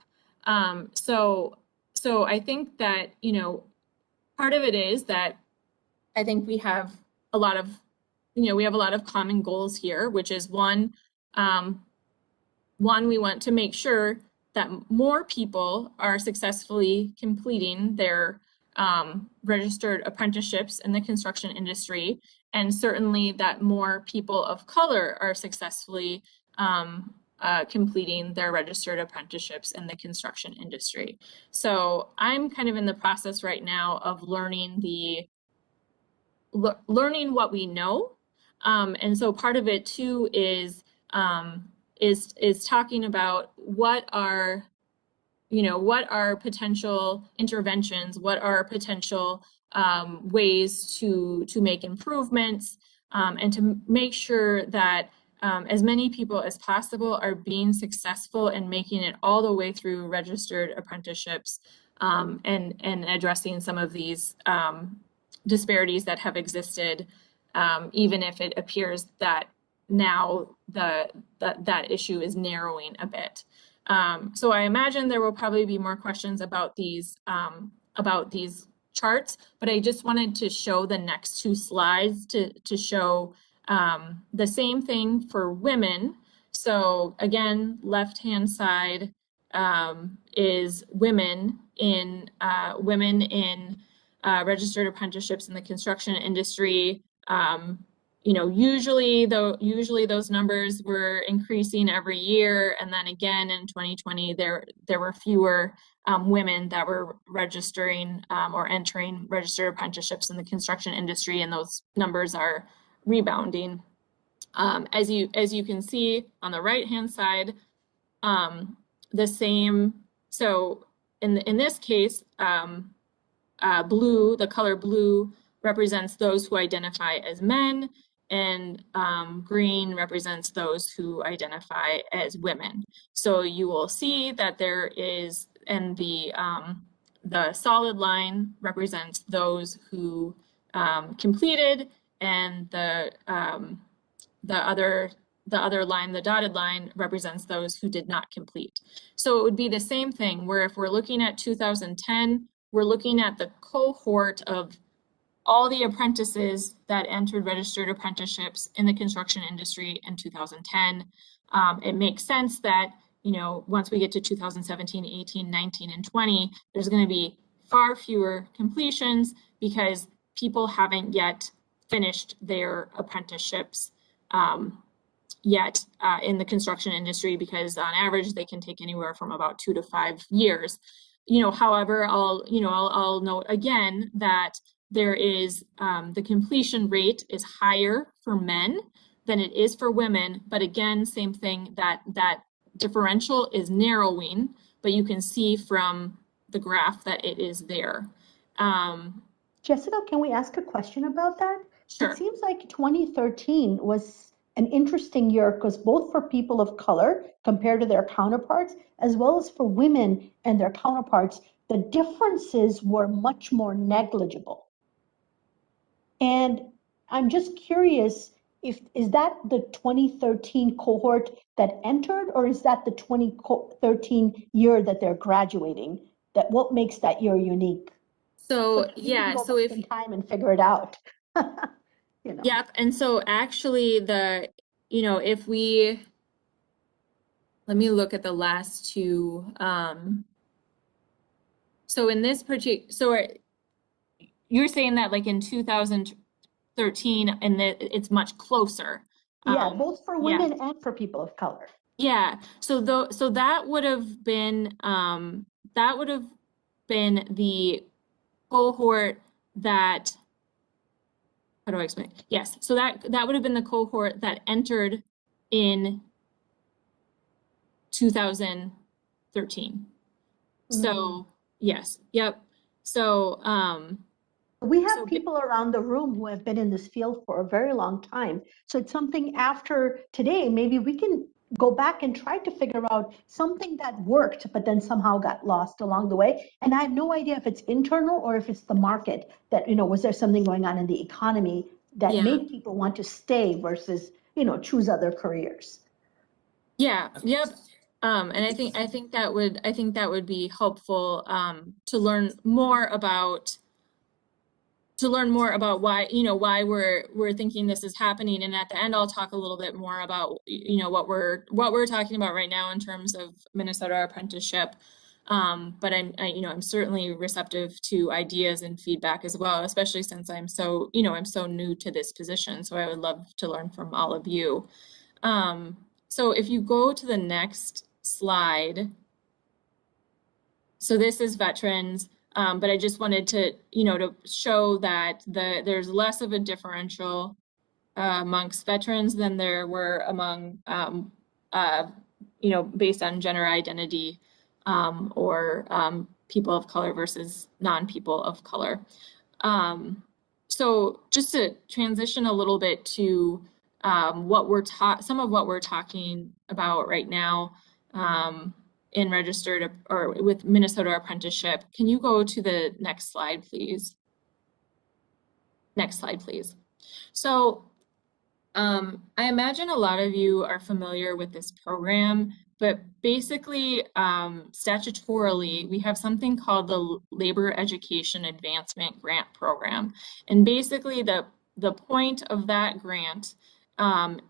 So I think that, part of it is that I think we have a lot of common goals here, which is one, we want to make sure that more people are successfully completing their registered apprenticeships in the construction industry, and certainly that more people of color are successfully completing their registered apprenticeships in the construction industry. So I'm kind of in the process right now of learning what we know, and so part of it too is talking about what are potential interventions, what are potential ways to make improvements, and to make sure that as many people as possible are being successful in making it all the way through registered apprenticeships and addressing some of these disparities that have existed, even if it appears that now that issue is narrowing a bit. So I imagine there will probably be more questions about these charts, but I just wanted to show the next two slides to show the same thing for women. So again, left-hand side is women in registered apprenticeships in the construction industry. You know, usually those numbers were increasing every year, and then again in 2020 there were fewer women that were registering or entering registered apprenticeships in the construction industry, and those numbers are rebounding. As you can see on the right hand side, the same. So in this case, blue, the color blue represents those who identify as men, and green represents those who identify as women. So you will see that there is, and the solid line represents those who completed, and the other line, the dotted line, represents those who did not complete. So it would be the same thing, where if we're looking at 2010, we're looking at the cohort of all the apprentices that entered registered apprenticeships in the construction industry in 2010. It makes sense that, you know, once we get to 2017, 18, 19, and 20, there's going to be far fewer completions because people haven't yet finished their apprenticeships yet in the construction industry, because on average they can take anywhere from about 2 to 5 years. You know, however, I'll note again that there is the completion rate is higher for men than it is for women, but again, same thing, that differential is narrowing, but you can see from the graph that it is there. Jessica, can we ask a question about that? Sure. It seems like 2013 was an interesting year because both for people of color compared to their counterparts, as well as for women and their counterparts, the differences were much more negligible. And I'm just curious, is that the 2013 cohort that entered, or is that the 2013 year that they're graduating? That what makes that year unique? So yeah, so if in time and figure it out. You know. Yep, and so actually if we, let me look at the last two. So in this particular, you're saying that like in 2013, and it's much closer. Yeah, both for women and for people of color. Yeah, so that would have been the cohort that, how do I explain? Yes, so that would have been the cohort that entered in 2013. So yes, yep. So we have people around the room who have been in this field for a very long time. So it's something after today, maybe we can go back and try to figure out something that worked, but then somehow got lost along the way. And I have no idea if it's internal or if it's the market that, you know, was there something going on in the economy that made people want to stay versus, you know, choose other careers. Yeah, yep. And I think that would be helpful to learn more about why, you know, why we're thinking this is happening. And at the end, I'll talk a little bit more about, you know, what we're talking about right now in terms of Minnesota apprenticeship. But I'm certainly receptive to ideas and feedback as well, especially since I'm so new to this position. So I would love to learn from all of you. So if you go to the next slide, so this is veterans. But I just wanted to, you know, to show that there's less of a differential amongst veterans than there were among, you know, based on gender identity or people of color versus non-people of color. So just to transition a little bit to some of what we're talking about right now in registered or with Minnesota Apprenticeship. Can you go to the next slide, please? Next slide, please. So I imagine a lot of you are familiar with this program, but basically, statutorily, we have something called the Labor Education Advancement Grant Program. And basically, the point of that grant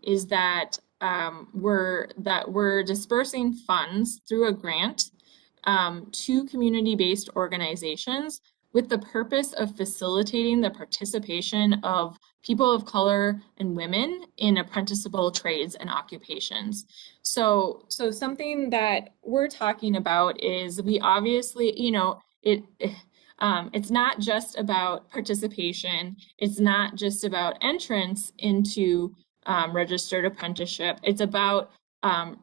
is that we're dispersing funds through a grant to community-based organizations with the purpose of facilitating the participation of people of color and women in apprenticeable trades and occupations. So something that we're talking about is we obviously, it's not just about participation. It's not just about entrance into registered apprenticeship. It's about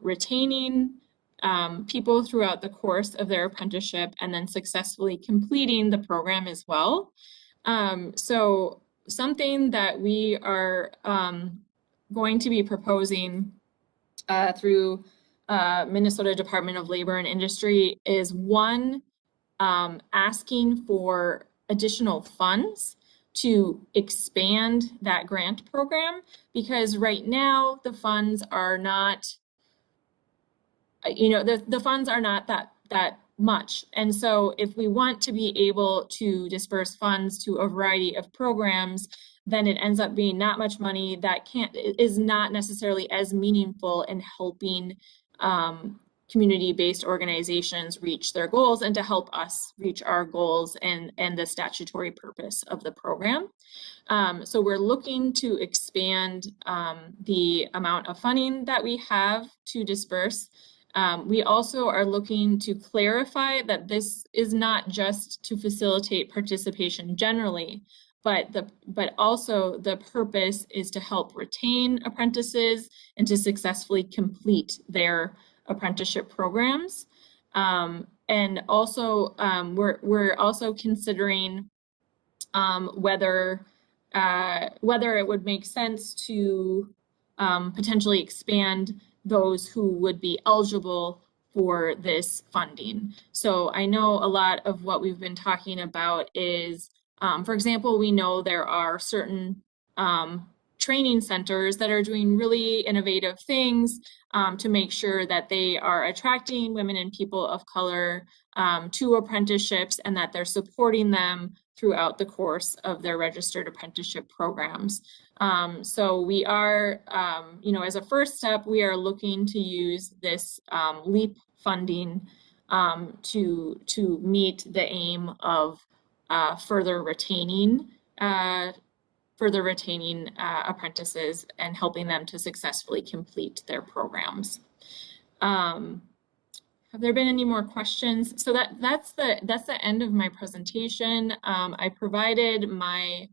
retaining people throughout the course of their apprenticeship and then successfully completing the program as well. So something that we are going to be proposing through Minnesota Department of Labor and Industry is one, asking for additional funds to expand that grant program, because right now the funds are not, the funds are not that much. And so if we want to be able to disperse funds to a variety of programs, then it ends up being not much money that is not necessarily as meaningful in helping community-based organizations reach their goals and to help us reach our goals and the statutory purpose of the program. So we're looking to expand the amount of funding that we have to disperse. We also are looking to clarify that this is not just to facilitate participation generally, but also the purpose is to help retain apprentices and to successfully complete their apprenticeship programs. And also we're also considering whether it would make sense to potentially expand those who would be eligible for this funding. So I know a lot of what we've been talking about is, for example, we know there are certain training centers that are doing really innovative things to make sure that they are attracting women and people of color to apprenticeships and that they're supporting them throughout the course of their registered apprenticeship programs. So we are, as a first step, we are looking to use this LEAP funding to meet the aim of further retaining apprentices and helping them to successfully complete their programs. Have there been any more questions? So that's the end of my presentation. I provided my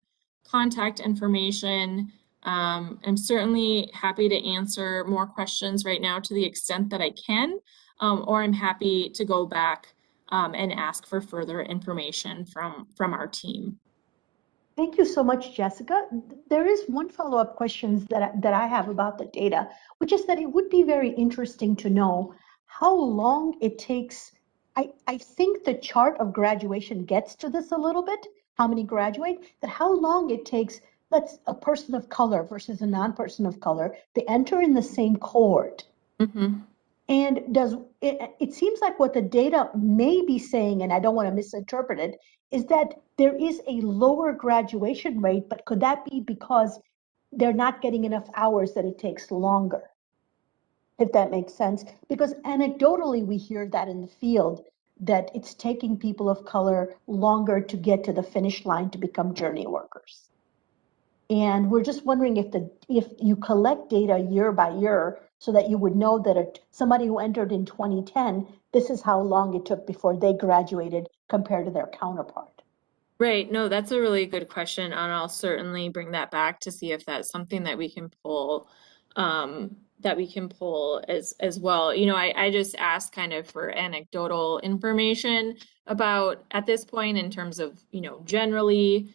contact information. I'm certainly happy to answer more questions right now to the extent that I can, or I'm happy to go back and ask for further information from our team. Thank you so much, Jessica. There is one follow-up question that I have about the data, which is that it would be very interesting to know how long it takes. I think the chart of graduation gets to this a little bit, how many graduate, that how long it takes, let's a person of color versus a non-person of color, they enter in the same cohort. Mm-hmm. And it seems like what the data may be saying, and I don't want to misinterpret it, is that there is a lower graduation rate, but could that be because they're not getting enough hours that it takes longer? If that makes sense, because anecdotally we hear that in the field, that it's taking people of color longer to get to the finish line to become journey workers. And we're just wondering if you collect data year by year so that you would know that somebody who entered in 2010, this is how long it took before they graduated compared to their counterpart. Right. No, that's a really good question, and I'll certainly bring that back to see if that's something that we can pull as well. I just asked kind of for anecdotal information about at this point in terms of, generally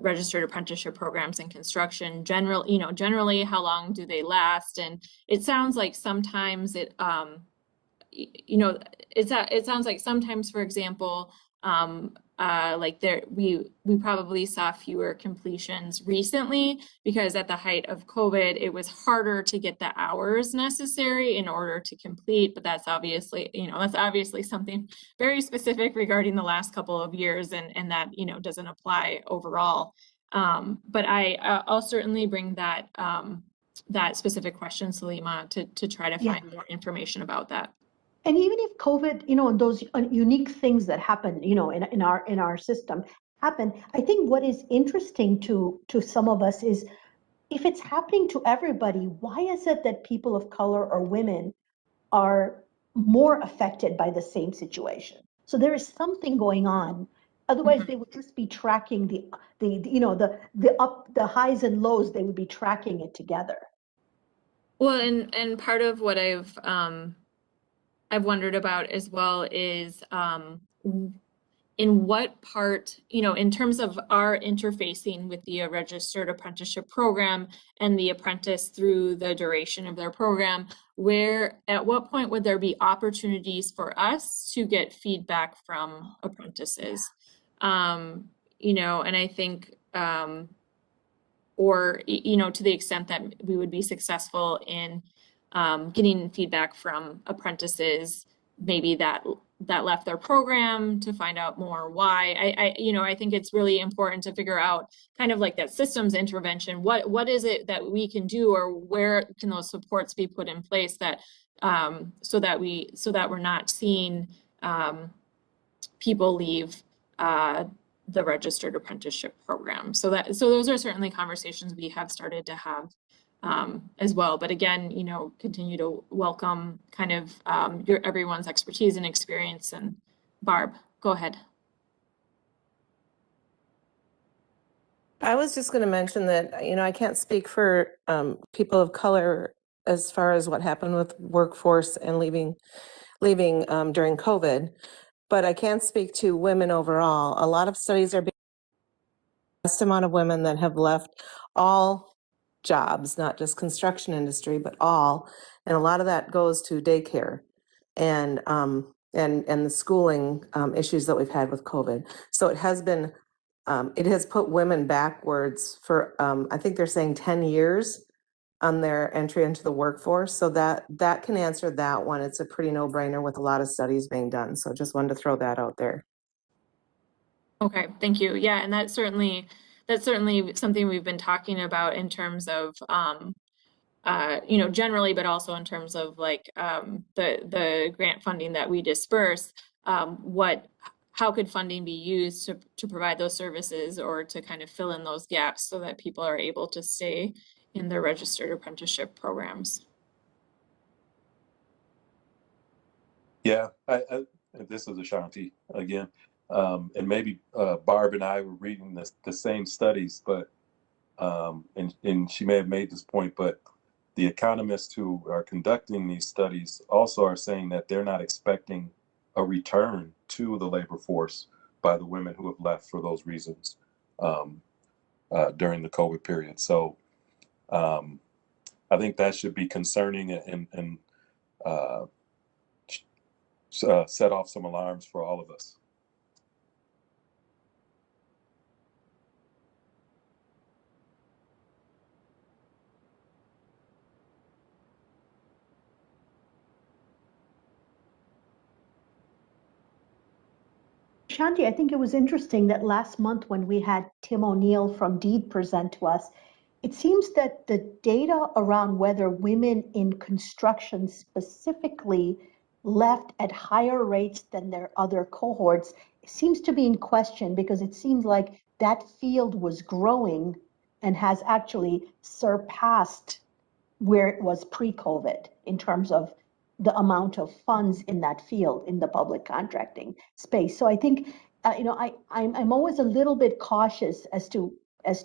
registered apprenticeship programs in construction, generally how long do they last? And it sounds like sometimes you know, it sounds like sometimes, for example, like we probably saw fewer completions recently because at the height of COVID, it was harder to get the hours necessary in order to complete. But that's obviously, you know, that's obviously something very specific regarding the last couple of years, and that, you know, doesn't apply overall. But I'll certainly bring that that specific question, Salima, to try to find more information about that. And even if COVID, you know, and those unique things that happen, you know, in our system happen, I think what is interesting to some of us is if it's happening to everybody, why is it that people of color or women are more affected by the same situation? So there is something going on. Otherwise, they would just be tracking the you know, the highs and lows. They would be tracking it together. Well, and part of what I've wondered about as well is in what part, you know, in terms of our interfacing with the registered apprenticeship program and the apprentice through the duration of their program, at what point would there be opportunities for us to get feedback from apprentices? You know, and I think, or, you know, to the extent that we would be successful in getting feedback from apprentices, maybe that left their program, to find out more why. You know, I think it's really important to figure out kind of like that systems intervention. What is it that we can do, or where can those supports be put in place that so that we're not seeing people leave the registered apprenticeship program. So those are certainly conversations we have started to have as well. But again, you know, continue to welcome kind of everyone's expertise and experience. And Barb, go ahead. I was just going to mention that, you know, I can't speak for people of color as far as what happened with workforce and leaving during COVID, but I can speak to women overall. A lot of studies are being the best amount of women that have left all jobs, not just construction industry, but all, and a lot of that goes to daycare and the schooling issues that we've had with COVID. So it has been, it has put women backwards for, I think they're saying 10 years on their entry into the workforce. So that can answer that one. It's a pretty no-brainer with a lot of studies being done. So just wanted to throw that out there. Okay, thank you. Yeah, and that's certainly something we've been talking about in terms of you know, generally, but also in terms of like the grant funding that we disperse. How could funding be used to provide those services, or to kind of fill in those gaps so that people are able to stay in their registered apprenticeship programs? Yeah, this is Ashanti again. And maybe Barb and I were reading the same studies, but and she may have made this point, but the economists who are conducting these studies also are saying that they're not expecting a return to the labor force by the women who have left for those reasons during the COVID period. So I think that should be concerning and set off some alarms for all of us. Shanti, I think it was interesting that last month when we had Tim O'Neill from DBE present to us, it seems that the data around whether women in construction specifically left at higher rates than their other cohorts seems to be in question, because it seems like that field was growing and has actually surpassed where it was pre-COVID in terms of the amount of funds in that field in the public contracting space. So I think, you know, I'm always a little bit cautious as to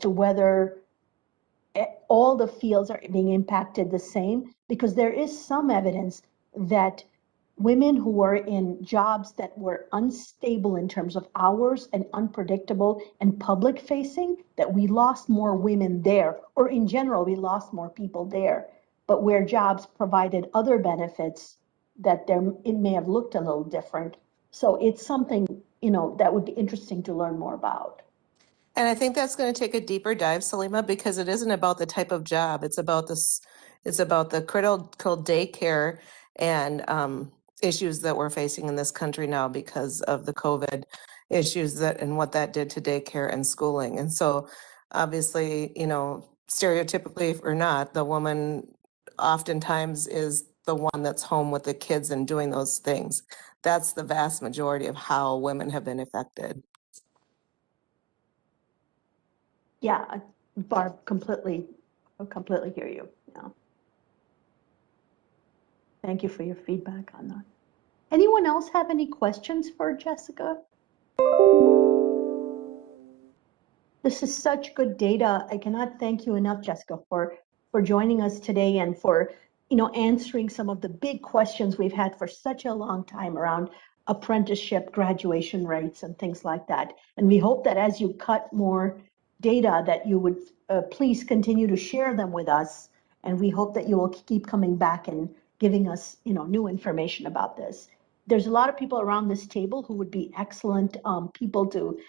whether all the fields are being impacted the same, because there is some evidence that women who were in jobs that were unstable in terms of hours and unpredictable and public facing, that we lost more women there, or in general, we lost more people there. But where jobs provided other benefits, that it may have looked a little different. So it's something, that would be interesting to learn more about. And I think that's going to take a deeper dive, Salima, because it isn't about the type of job. It's about the critical daycare and issues that we're facing in this country now because of the COVID issues and what that did to daycare and schooling. And so obviously, stereotypically or not, the woman oftentimes is the one that's home with the kids and doing those things. That's the vast majority of how women have been affected. Yeah, Barb, I completely hear you. Yeah. Thank you for your feedback on that. Anyone else have any questions for Jessica? This is such good data. I cannot thank you enough, Jessica, for joining us today and for answering some of the big questions we've had for such a long time around apprenticeship graduation rates and things like that. And we hope that as you cut more data that you would please continue to share them with us. And we hope that you will keep coming back and giving us new information about this. There's a lot of people around this table who would be excellent people to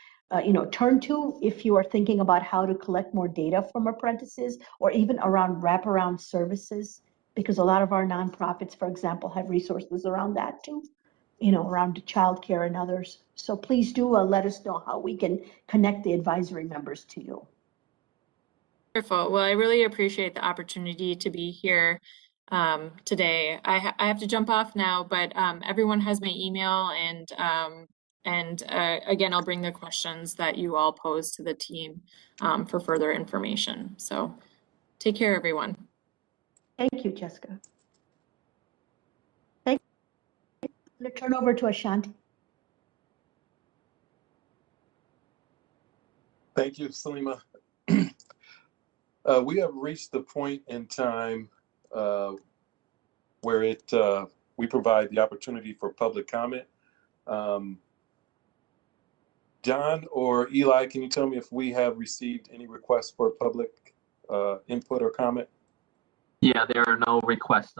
turn to if you are thinking about how to collect more data from apprentices or even around wraparound services, because a lot of our nonprofits, for example, have resources around that too, around childcare and others. So please do let us know how we can connect the advisory members to you. Wonderful. Well, I really appreciate the opportunity to be here today. I have to jump off now, but everyone has my email, and again, I'll bring the questions that you all pose to the team for further information. So take care, everyone. Thank you, Jessica. Thank you. I'm going to turn over to Ashanti. Thank you, Salima. We have reached the point in time where we provide the opportunity for public comment. John or Eli, can you tell me if we have received any requests for public input or comment? Yeah, there are no requests,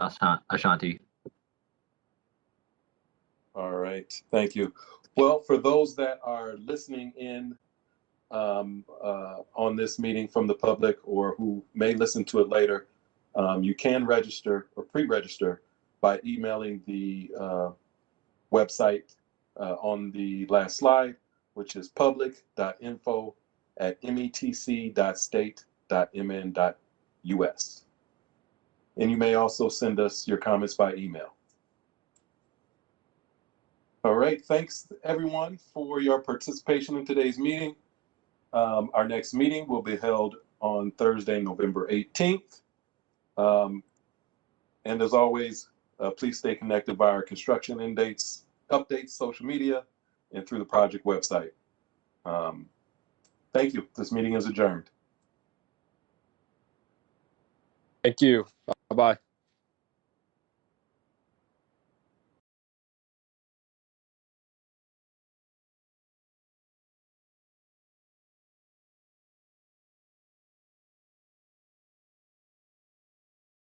Ashanti. All right, thank you. Well, for those that are listening in on this meeting from the public or who may listen to it later, you can register or pre-register by emailing the website on the last slide, which is public.info@metc.state.mn.us. And you may also send us your comments by email. All right, thanks everyone for your participation in today's meeting. Our next meeting will be held on Thursday, November 18th. And as always, please stay connected by our construction end dates, updates, social media, and through the project website. Thank you. This meeting is adjourned. Thank you. Bye-bye.